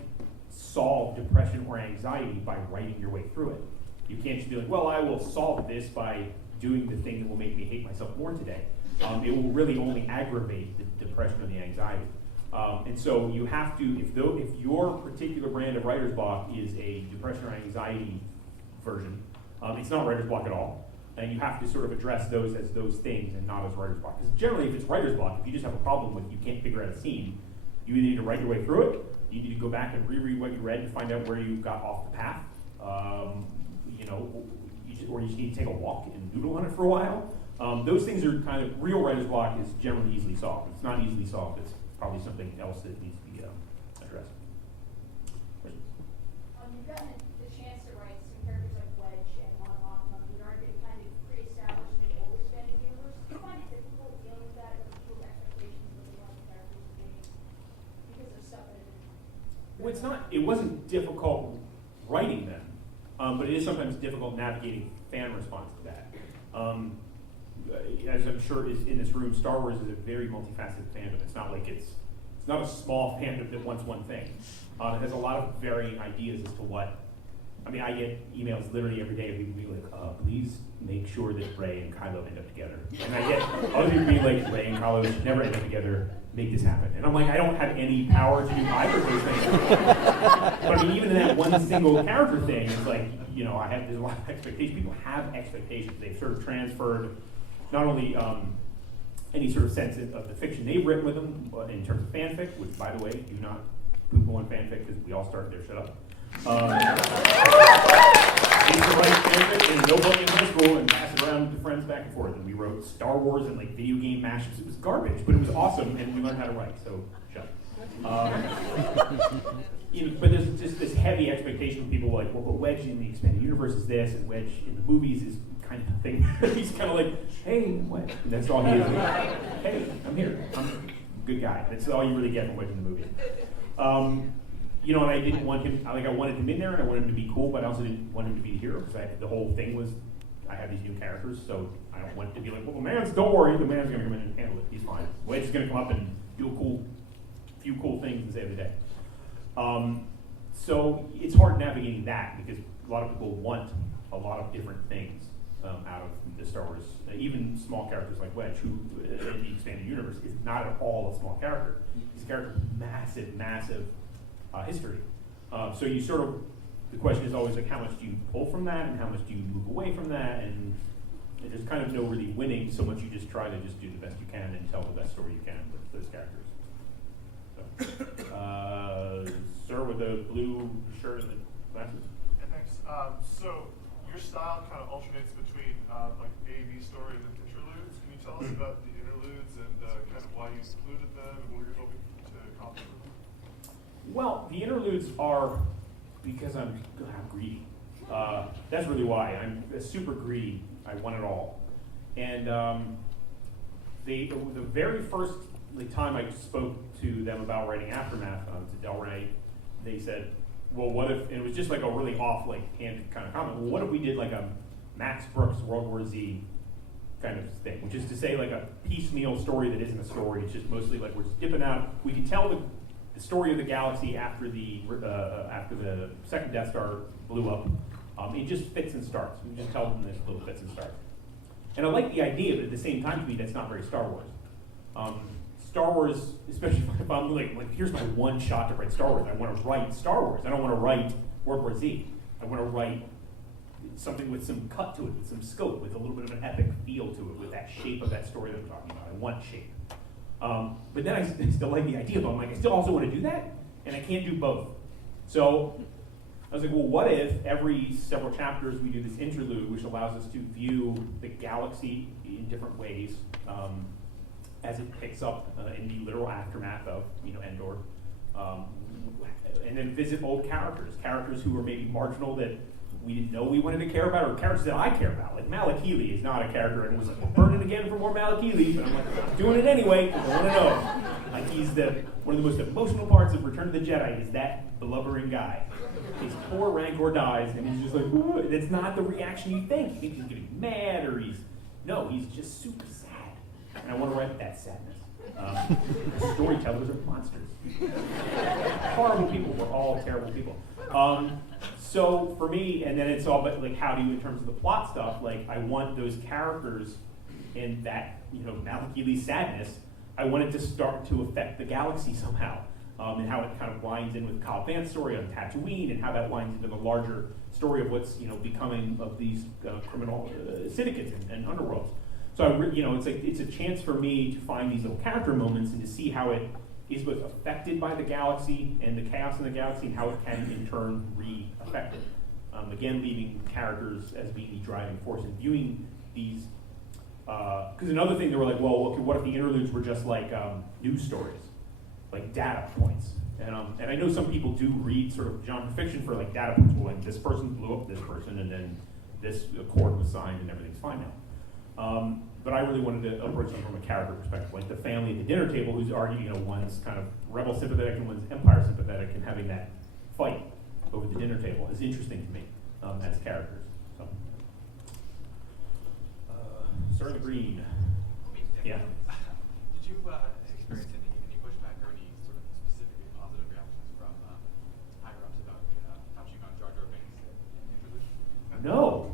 solve depression or anxiety by writing your way through it. You can't just be like, well, I will solve this by doing the thing that will make me hate myself more today. It will really only aggravate the depression or the anxiety. And so you have to, if your particular brand of writer's block is a depression or anxiety version, it's not writer's block at all. And you have to sort of address those as those things and not as writer's block. Because generally, if it's writer's block, if you just have a problem with you can't figure out a scene, you either need to write your way through it, you need to go back and reread what you read to find out where you got off the path, or you just need to take a walk and noodle on it for a while. Those things are kind of, real writer's block is generally easily solved. If it's not easily solved, it's probably something else that needs to be addressed. Questions? You've gotten the chance to write some characters like Wedge and Lon who are already kind of pre-established and they've always been in the universe. Do you find it difficult dealing with that, with people's expectations of what they want the characters to be? Because of stuff that Well, it wasn't difficult writing them, but it is sometimes difficult navigating fan response to that. As I'm sure is in this room, Star Wars is a very multifaceted fandom. It's not like it's not a small fandom that wants one thing. It has a lot of varying ideas as to what. I mean, I get emails literally every day of people being like, please make sure that Rey and Kylo end up together. And I get other people being like, Rey and Kylo should never end up together. Make this happen. And I'm like, I don't have any power to do either of those things. But I mean, even in that one single character thing, it's like, there's a lot of expectations. People have expectations. They've sort of transferred not only any sort of sense of the fiction they've written with them, but in terms of fanfic, which, by the way, do not poo-poo on fanfic because we all started there. Shut up. I used to write fanfic in a notebook in high school and pass it around to friends back and forth. And we wrote Star Wars and like video game mashups. It was garbage, but it was awesome, and we learned how to write. So shut up. But there's just this heavy expectation from people like, well, but Wedge in the expanded universe is this, and Wedge in the movies is kind of the thing. He's kind of like, hey, I'm Wedge. And that's all he is. Like, hey, I'm here. I'm a good guy. That's all you really get from Wedge in the movie. And I didn't want him, I wanted him in there, and I wanted him to be cool, but I also didn't want him to be a hero, because the whole thing was, I have these new characters, so I don't want it to be like, well, don't worry, the man's gonna come in and handle it, he's fine. Wedge is gonna come up and do a few cool things and save the day. So it's hard navigating that, because a lot of people want a lot of different things out of the Star Wars, even small characters like Wedge, who in the expanded universe is not at all a small character. He's a character with massive history. So you sort of, the question is always like, how much do you pull from that, and how much do you move away from that, and there's kind of no really winning so much. You just try to just do the best you can and tell the best story you can with those characters. So, sir with the blue shirt and the glasses. Yeah, thanks. So your style kind of alternates between like A, B story and then interludes. Can you tell us about the interludes and kind of why you included them and what you're hoping to accomplish with them? Well, the interludes are because I'm greedy. That's really why. I'm super greedy. I want it all. And the very first time I spoke to them about writing Aftermath, to Del Rey, they said, well, what if, and it was just like a really off, handed kind of comment, well, what if we did like a Max Brooks World War Z kind of thing, which is to say like a piecemeal story that isn't a story. It's just mostly like we're just dipping out. We can tell the story of the galaxy after the second Death Star blew up, It just fits and starts. We just tell them this little fits and starts. And I like the idea, but at the same time, to me, that's not very Star Wars. Star Wars, especially if I'm like, here's my one shot to write Star Wars. I want to write Star Wars. I don't want to write World War Z. I want to write something with some cut to it, with some scope, with a little bit of an epic feel to it, with that shape of that story that I'm talking about. I want shape. But then I still like the idea, but I'm like, I still also want to do that, and I can't do both. So I was like, well, what if every several chapters we do this interlude, which allows us to view the galaxy in different ways as it picks up in the literal aftermath of Endor, and then visit old characters who were maybe marginal that we didn't know we wanted to care about, or characters that I care about. Like Malak Healy is not a character, and was like, we're burning again for more Malak Healy, but I'm like, I'm doing it anyway because I want to know. Like he's one of the most emotional parts of Return of the Jedi is that blubbering guy. His poor Rancor dies, and he's just like, ooh, and it's not the reaction you think. You think he's getting mad, or he's just super sad. And I want to write that sadness. Storytellers are monsters. Horrible people. We're all terrible people. So for me, and then it's all about like how do you, in terms of the plot stuff, like I want those characters and that Malak Healy's sadness, I want it to start to affect the galaxy somehow, and how it kind of winds in with Cobb Vanth's story on Tatooine, and how that winds into the larger story of what's becoming of these criminal syndicates and underworlds. So it's a chance for me to find these little character moments and to see how it is both affected by the galaxy and the chaos in the galaxy, and how it can in turn re-affect it. Again, leaving characters as being the driving force and viewing these. Because another thing, they were like, well, okay, what if the interludes were just like news stories, like data points? And I know some people do read sort of genre fiction for like data points. Well, like this person blew up this person, and then this accord was signed, and everything's fine now. But I really wanted to approach them from a character perspective, like the family at the dinner table, who's arguing, one's kind of rebel sympathetic and one's empire sympathetic, and having that fight over the dinner table is interesting to me as characters. So, Sir Green. Yeah. Did you experience any pushback or any sort of specifically positive reactions from higher ups about touching on Jar Jar Binks in interlude?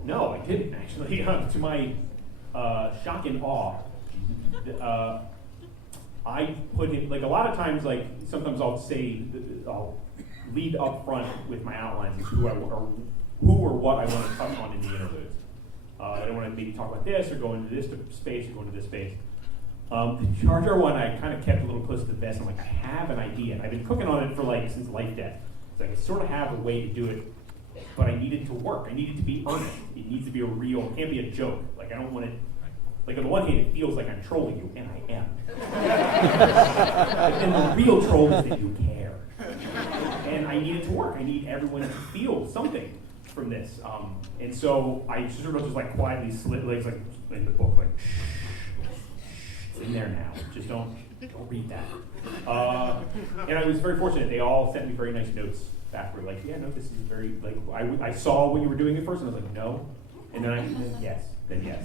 No, I didn't actually. To my shock and awe, I put it, like a lot of times, like sometimes I'll lead up front with my outlines as who or what I want to touch on in the interludes. I don't want to maybe talk about this or go into this space or go into this space. The Jar Jar one I kind of kept a little close to the vest. I'm like, I have an idea, and I've been cooking on it for since Life Death. So I sort of have a way to do it, but I need it to work. I need it to be earnest. It needs to be it can't be a joke. Like I don't want it. Like on the one hand, it feels like I'm trolling you, and I am. But then the real troll is that you care. And I need it to work. I need everyone to feel something from this. And so I sort of just like quietly slit legs, like in the book, like it's in there now. Just don't read that. And I was very fortunate. They all sent me very nice notes backward, like, yeah, no, this is very like I saw what you were doing at first, and I was like, no, and then yes. Then yes.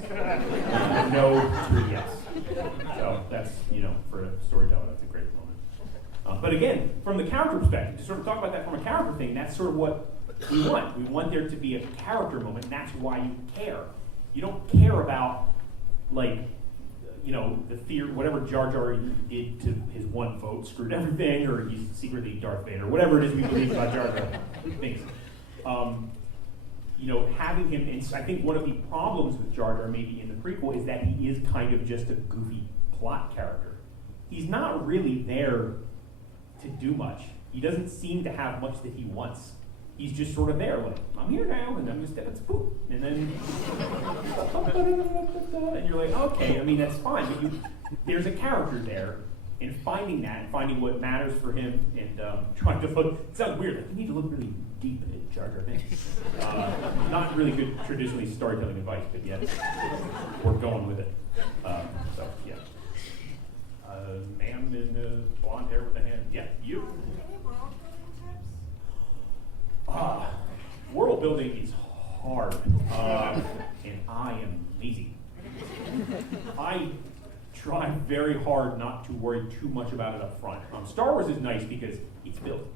No to yes. So that's, for a storyteller, that's a great moment. But again, from the character perspective, to sort of talk about that from a character thing, that's sort of what we want. We want there to be a character moment, and that's why you care. You don't care about, the fear, whatever Jar Jar did to his one vote, screwed everything, or he's secretly Darth Vader, whatever it is we believe about Jar Jar things. Having him, and I think one of the problems with Jar Jar maybe in the prequel is that he is kind of just a goofy plot character. He's not really there to do much. He doesn't seem to have much that he wants. He's just sort of there, like, I'm here now, and I'm going to step, it's poop. And then, and you're like, okay, I mean, that's fine, but there's a character there, and finding that, finding what matters for him, and trying to look, it sounds weird, like, you need to look really deep at Jar Jar Binks. Not really good traditionally storytelling advice, but yes, we're going with it. So, yeah. Ma'am in blonde hair with a hand. Yeah, you. Any world building tips? World building is hard, and I am lazy. I try very hard not to worry too much about it up front. Star Wars is nice because it's built.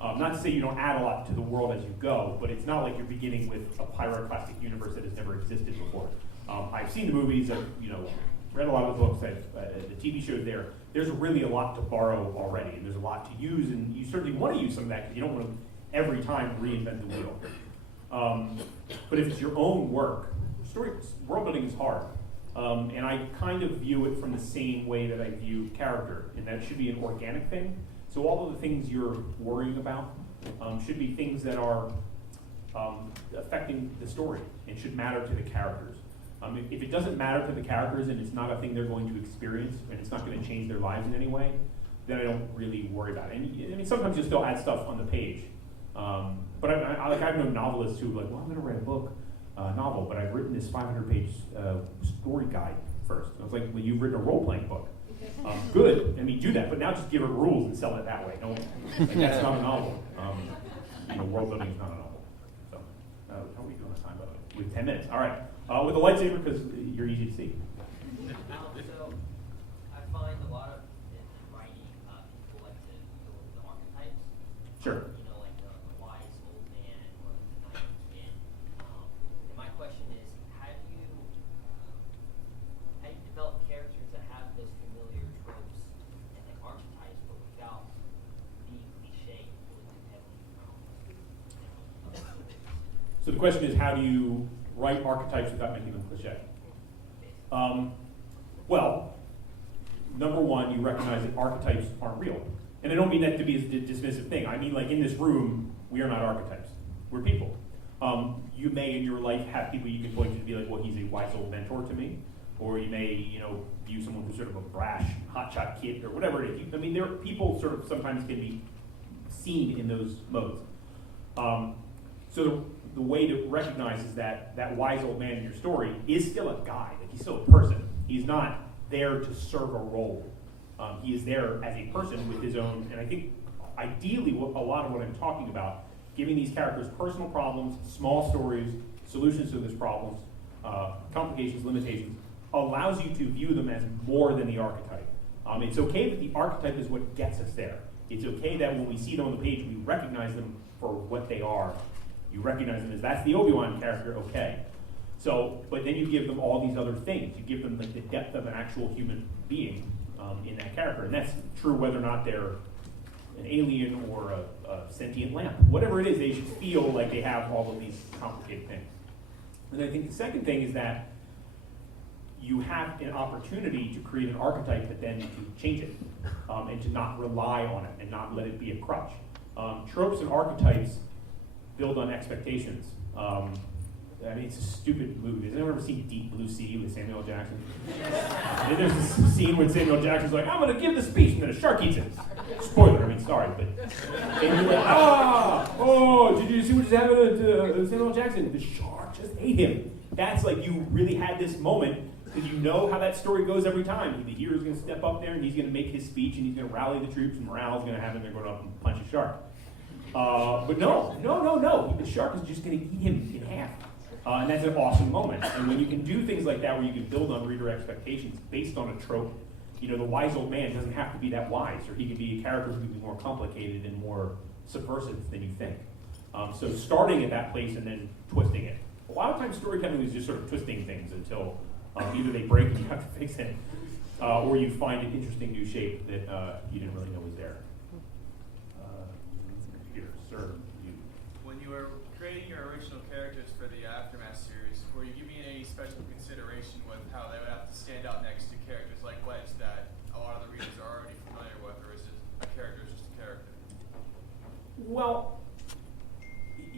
Not to say you don't add a lot to the world as you go, but it's not like you're beginning with a pyroclastic universe that has never existed before. I've seen the movies, I've read a lot of the books, the TV shows there. There's really a lot to borrow already, and there's a lot to use, and you certainly want to use some of that because you don't want to every time reinvent the wheel. But if it's your own work, world building is hard. And I kind of view it from the same way that I view character, and that it should be an organic thing. So all of the things you're worrying about should be things that are affecting the story and should matter to the characters. If it doesn't matter to the characters and it's not a thing they're going to experience and it's not going to change their lives in any way, then I don't really worry about it. And I mean, sometimes you still add stuff on the page. But I've known novelists who are like, well, I'm going to write a book, novel, but I've written this 500-page story guide first. And I was like, well, you've written a role-playing book. Good. I mean, do that, but now just give it rules and sell it that way. No, like, that's not a novel. World building is not a novel. So, how are we doing on time, by the way? We have 10 minutes. All right. With the lightsaber, because you're easy to see. So, I find a lot of in writing, people like to go with the archetypes. Sure. Like the wise old man or the knight in. And my question is, how do you develop characters that have those familiar tropes and like archetypes, but without being cliche, really too heavily? So the question is, how do you write archetypes without making them cliche? Well, number one, you recognize that archetypes aren't real. And I don't mean that to be a dismissive thing. I mean, like, in this room, we are not archetypes. We're people. You may in your life have people you can point to be like, well, he's a wise old mentor to me. Or you may, view someone who's sort of a brash, hotshot kid, or whatever it is. I mean, people sort of sometimes can be seen in those modes. So the way to recognize is that wise old man in your story is still a guy. Like, he's still a person. He's not there to serve a role. He is there as a person with his own, and I think ideally a lot of what I'm talking about, giving these characters personal problems, small stories, solutions to those problems, complications, limitations, allows you to view them as more than the archetype. It's okay that the archetype is what gets us there. It's okay that when we see them on the page, we recognize them for what they are. You recognize them as, that's the Obi-Wan character, okay. So, but then you give them all these other things. You give them like the depth of an actual human being in that character. And that's true whether or not they're an alien or a sentient lamp. Whatever it is, they should feel like they have all of these complicated things. And I think the second thing is that you have an opportunity to create an archetype, but then to change it and to not rely on it and not let it be a crutch. Tropes and archetypes build on expectations. I mean, it's a stupid movie. Has anyone ever seen Deep Blue Sea with Samuel L. Jackson? And there's this scene when Samuel L. Jackson's like, I'm going to give the speech, and then a shark eats it. Spoiler, I mean, sorry, but... And you're like, did you see what just happened to Samuel L. Jackson? The shark just ate him. That's like, you really had this moment, because you know how that story goes every time. The hero's going to step up there, and he's going to make his speech, and he's going to rally the troops, and morale's going to have him there going up and punch a shark. But no. The shark is just going to eat him in half. And that's an awesome moment. And when you can do things like that, where you can build on reader expectations based on a trope, the wise old man doesn't have to be that wise, or he can be a character who can be more complicated and more subversive than you think. So starting at that place and then twisting it. A lot of times storytelling is just sort of twisting things until either they break and you have to fix it, or you find an interesting new shape that you didn't really know was there. Here, sir. When you were creating your original characters for the Aftermath series, were you giving any special consideration with how they would have to stand out next to characters like Wedge that a lot of the readers are already familiar with, or is it a character is just a character? Well,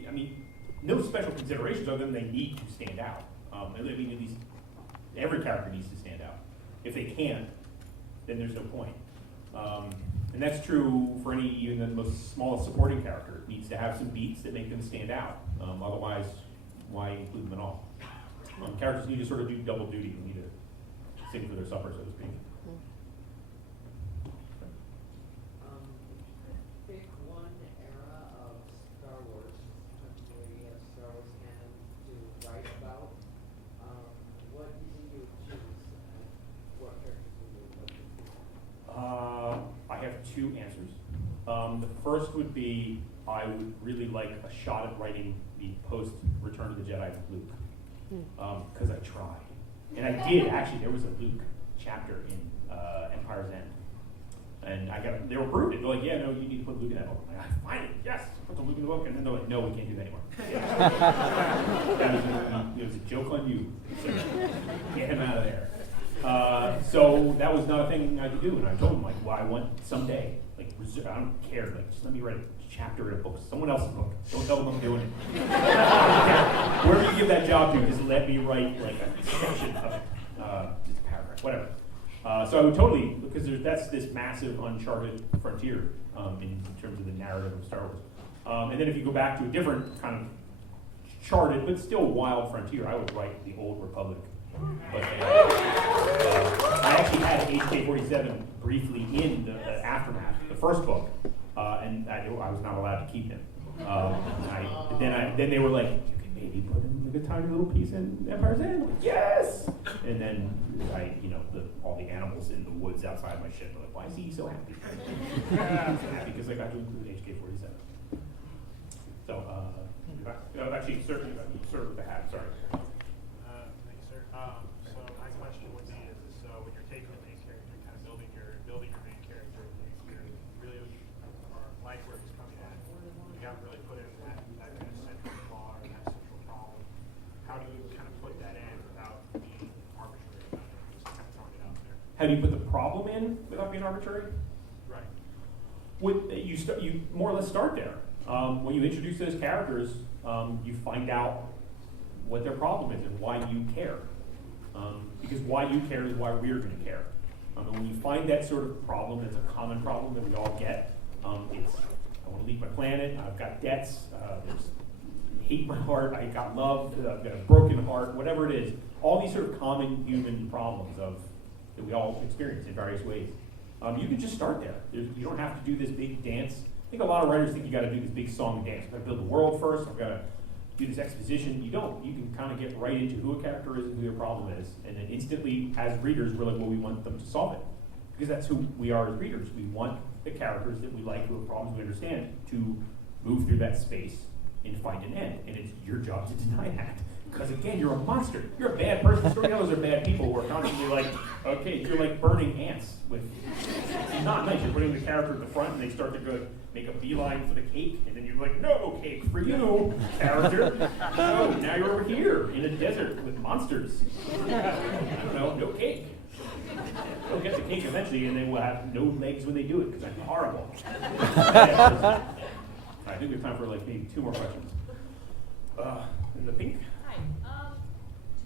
I mean, no special considerations other than they need to stand out. I mean, at least every character needs to stand out. If they can't, then there's no point. And that's true for even the most smallest supporting character. It needs to have some beats that make them stand out. Otherwise, why include them at all? Characters need to sort of do double duty. They need to sing for their supper, so to speak. Pick one era of Star Wars, where you have Star Wars canon to write about. What do you choose? What characters do you choose? I have two answers. The first would be, I would really like a shot at writing the post-Return of the Jedi with Luke. Because I tried. And I did, actually. There was a Luke chapter in Empire's End. And they were approved it. They're like, yeah, no, you need to put Luke in that book. I'm like, finally, yes, put the Luke in the book. And then they're like, no, we can't do that anymore. It was a joke on you. So, get him out of there. So that was not a thing I could do. And I told him, like, well, I want someday, like, I don't care, like, just let me write a chapter in a book, someone else's book. Don't tell them I'm doing it. Wherever you give that job to, just let me write, like, a section of it. Just a paragraph, whatever. So I would totally, because that's this massive uncharted frontier in terms of the narrative of Star Wars. And then if you go back to a different kind of charted, but still wild frontier, I would write the Old Republic. But I actually had HK-47 briefly in the Aftermath, the first book, and I was not allowed to keep him. Then they were like, you can maybe put him like a tiny little piece in Empire's End. Like, yes! And then all the animals in the woods outside my ship were like, why is he so happy? He's happy because I got to include HK-47. So, actually, certainly with the hat, sorry. Thank you, sir. So my question would be is, so when you're taking the main character, kind of building your main character, you're really like where he's coming at. You haven't really put in that kind of central flaw or that central problem. How do you kind of put that in without being arbitrary about it? Just kind of throwing it out there. How do you put the problem in without being arbitrary? Right. You more or less start there. When you introduce those characters, you find out what their problem is and why you care. Because why you care is why we're going to care. And when you find that sort of problem, it's a common problem that we all get. It's, I want to leave my planet, I've got debts, there's hate in my heart, I got love, I've got a broken heart, whatever it is. All these sort of common human problems that we all experience in various ways. You can just start there. You don't have to do this big dance. I think a lot of writers think you got to do this big song and dance. I've got to build the world first. I've got to do this exposition. You don't. You can kind of get right into who a character is and who their problem is, and then instantly, as readers, we're like, well, we want them to solve it, because that's who we are as readers. We want the characters that we like, who have problems we understand, to move through that space and find an end. And it's your job to deny that. Because again, you're a monster. You're a bad person. Storytellers are bad people who are constantly like, okay, you're like burning ants with. It's not nice. You're putting the character at the front, and they start to go make a beeline for the cake, and then you're like, no cake for you, character. No, now you're over here in a desert with monsters. No cake. They'll get the cake eventually, and they will have no legs when they do it because I'm horrible. I think we have time for like maybe 2 more questions. In the pink. Hi.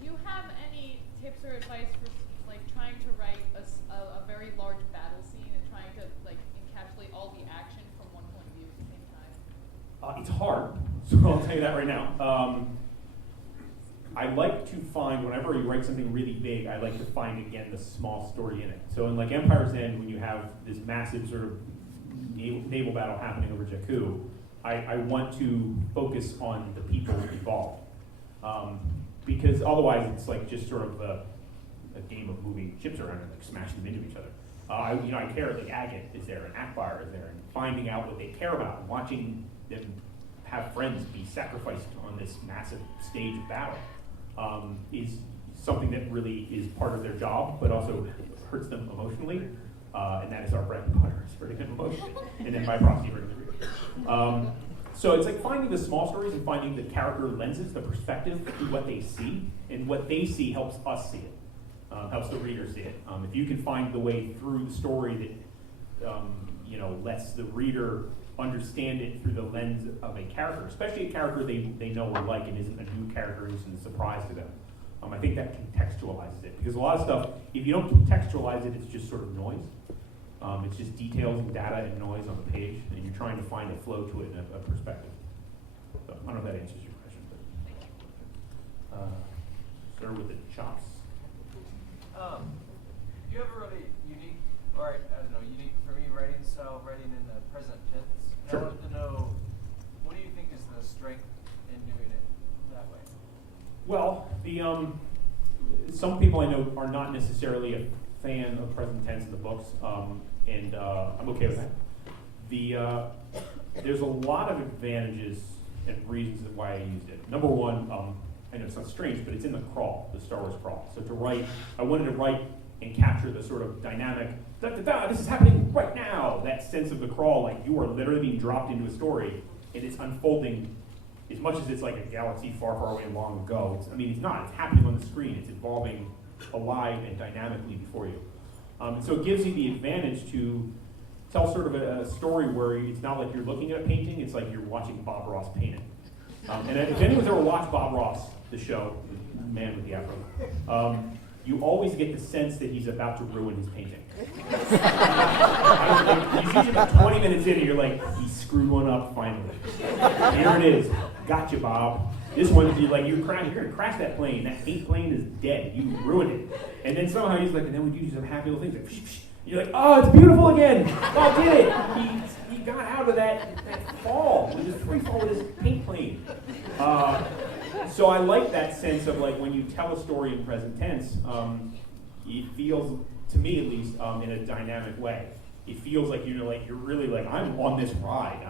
Do you have any tips or advice for like trying to write a very large battle scene and trying to like encapsulate all the action from one point of view at the same time? It's hard, so I'll tell you that right now. I like to find, whenever you write something really big, I like to find, again, the small story in it. So in like Empire's End, when you have this massive sort of naval battle happening over Jakku, I want to focus on the people involved. Because otherwise it's like just sort of a game of moving ships around and like smashing them into each other. I care, like Agate is there and Akbar is there, and finding out what they care about and watching them have friends be sacrificed on this massive stage of battle is something that really is part of their job, but also hurts them emotionally. And that is our bread and butter, is hurting them emotionally. And then by proxy, hurting the reader. So it's like finding the small stories and finding the character lenses, the perspective to what they see, and what they see helps us see it, helps the reader see it. If you can find the way through the story that lets the reader understand it through the lens of a character, especially a character they know or like and isn't a new character, isn't a surprise to them. I think that contextualizes it, because a lot of stuff, if you don't contextualize it, it's just sort of noise. It's just details and data and noise on the page, and you're trying to find a flow to it and a perspective. So I don't know if that answers your question, but start with the chops. You have a really unique, or I don't know, unique for me writing style, writing in the present tense. Sure. I wanted to know, what do you think is the strength in doing it that way? Well, some people I know are not necessarily a fan of present tense in the books, and I'm okay with that. There's a lot of advantages and reasons why I used it. Number one, I know it sounds strange, but it's in the crawl, the Star Wars crawl. So I wanted to write and capture the sort of dynamic, this is happening right now, that sense of the crawl, like you are literally being dropped into a story, and it's unfolding as much as it's like a galaxy far, far away and long ago. It's not, it's happening on the screen, it's evolving alive and dynamically before you. So it gives you the advantage to tell sort of a story where it's not like you're looking at a painting, it's like you're watching Bob Ross paint it. And if anyone's ever watched Bob Ross, the show, the man with the afro, you always get the sense that he's about to ruin his painting. You see about 20 minutes in and you're like, he screwed one up finally. Here it is. Gotcha, Bob. This one, you're gonna crash that plane. That paint plane is dead. You ruined it. And then somehow he's like, and then we do some happy little things. Like, psh, psh. You're like, oh, it's beautiful again. Bob did it. He got out of that fall. With his free fall with his paint plane. So I like that sense of like when you tell a story in present tense, it feels, to me at least, in a dynamic way. It feels like you're really like, I'm on this ride.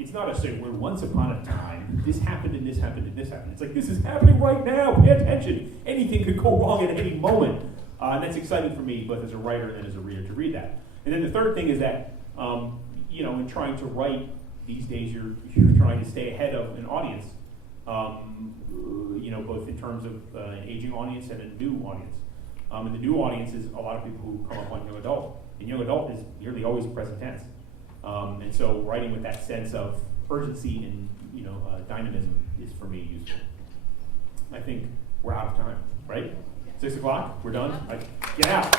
It's not a say, where once upon a time, this happened and this happened and this happened. It's like, this is happening right now, pay attention. Anything could go wrong at any moment. And that's exciting for me, both as a writer and as a reader, to read that. And then the third thing is that, in trying to write these days, you're trying to stay ahead of an audience, both in terms of an aging audience and a new audience. And the new audience is a lot of people who come up on young adult. And young adult is nearly always present tense. And so writing with that sense of urgency and dynamism is for me useful. I think we're out of time, right? 6 o'clock, we're done. Get out.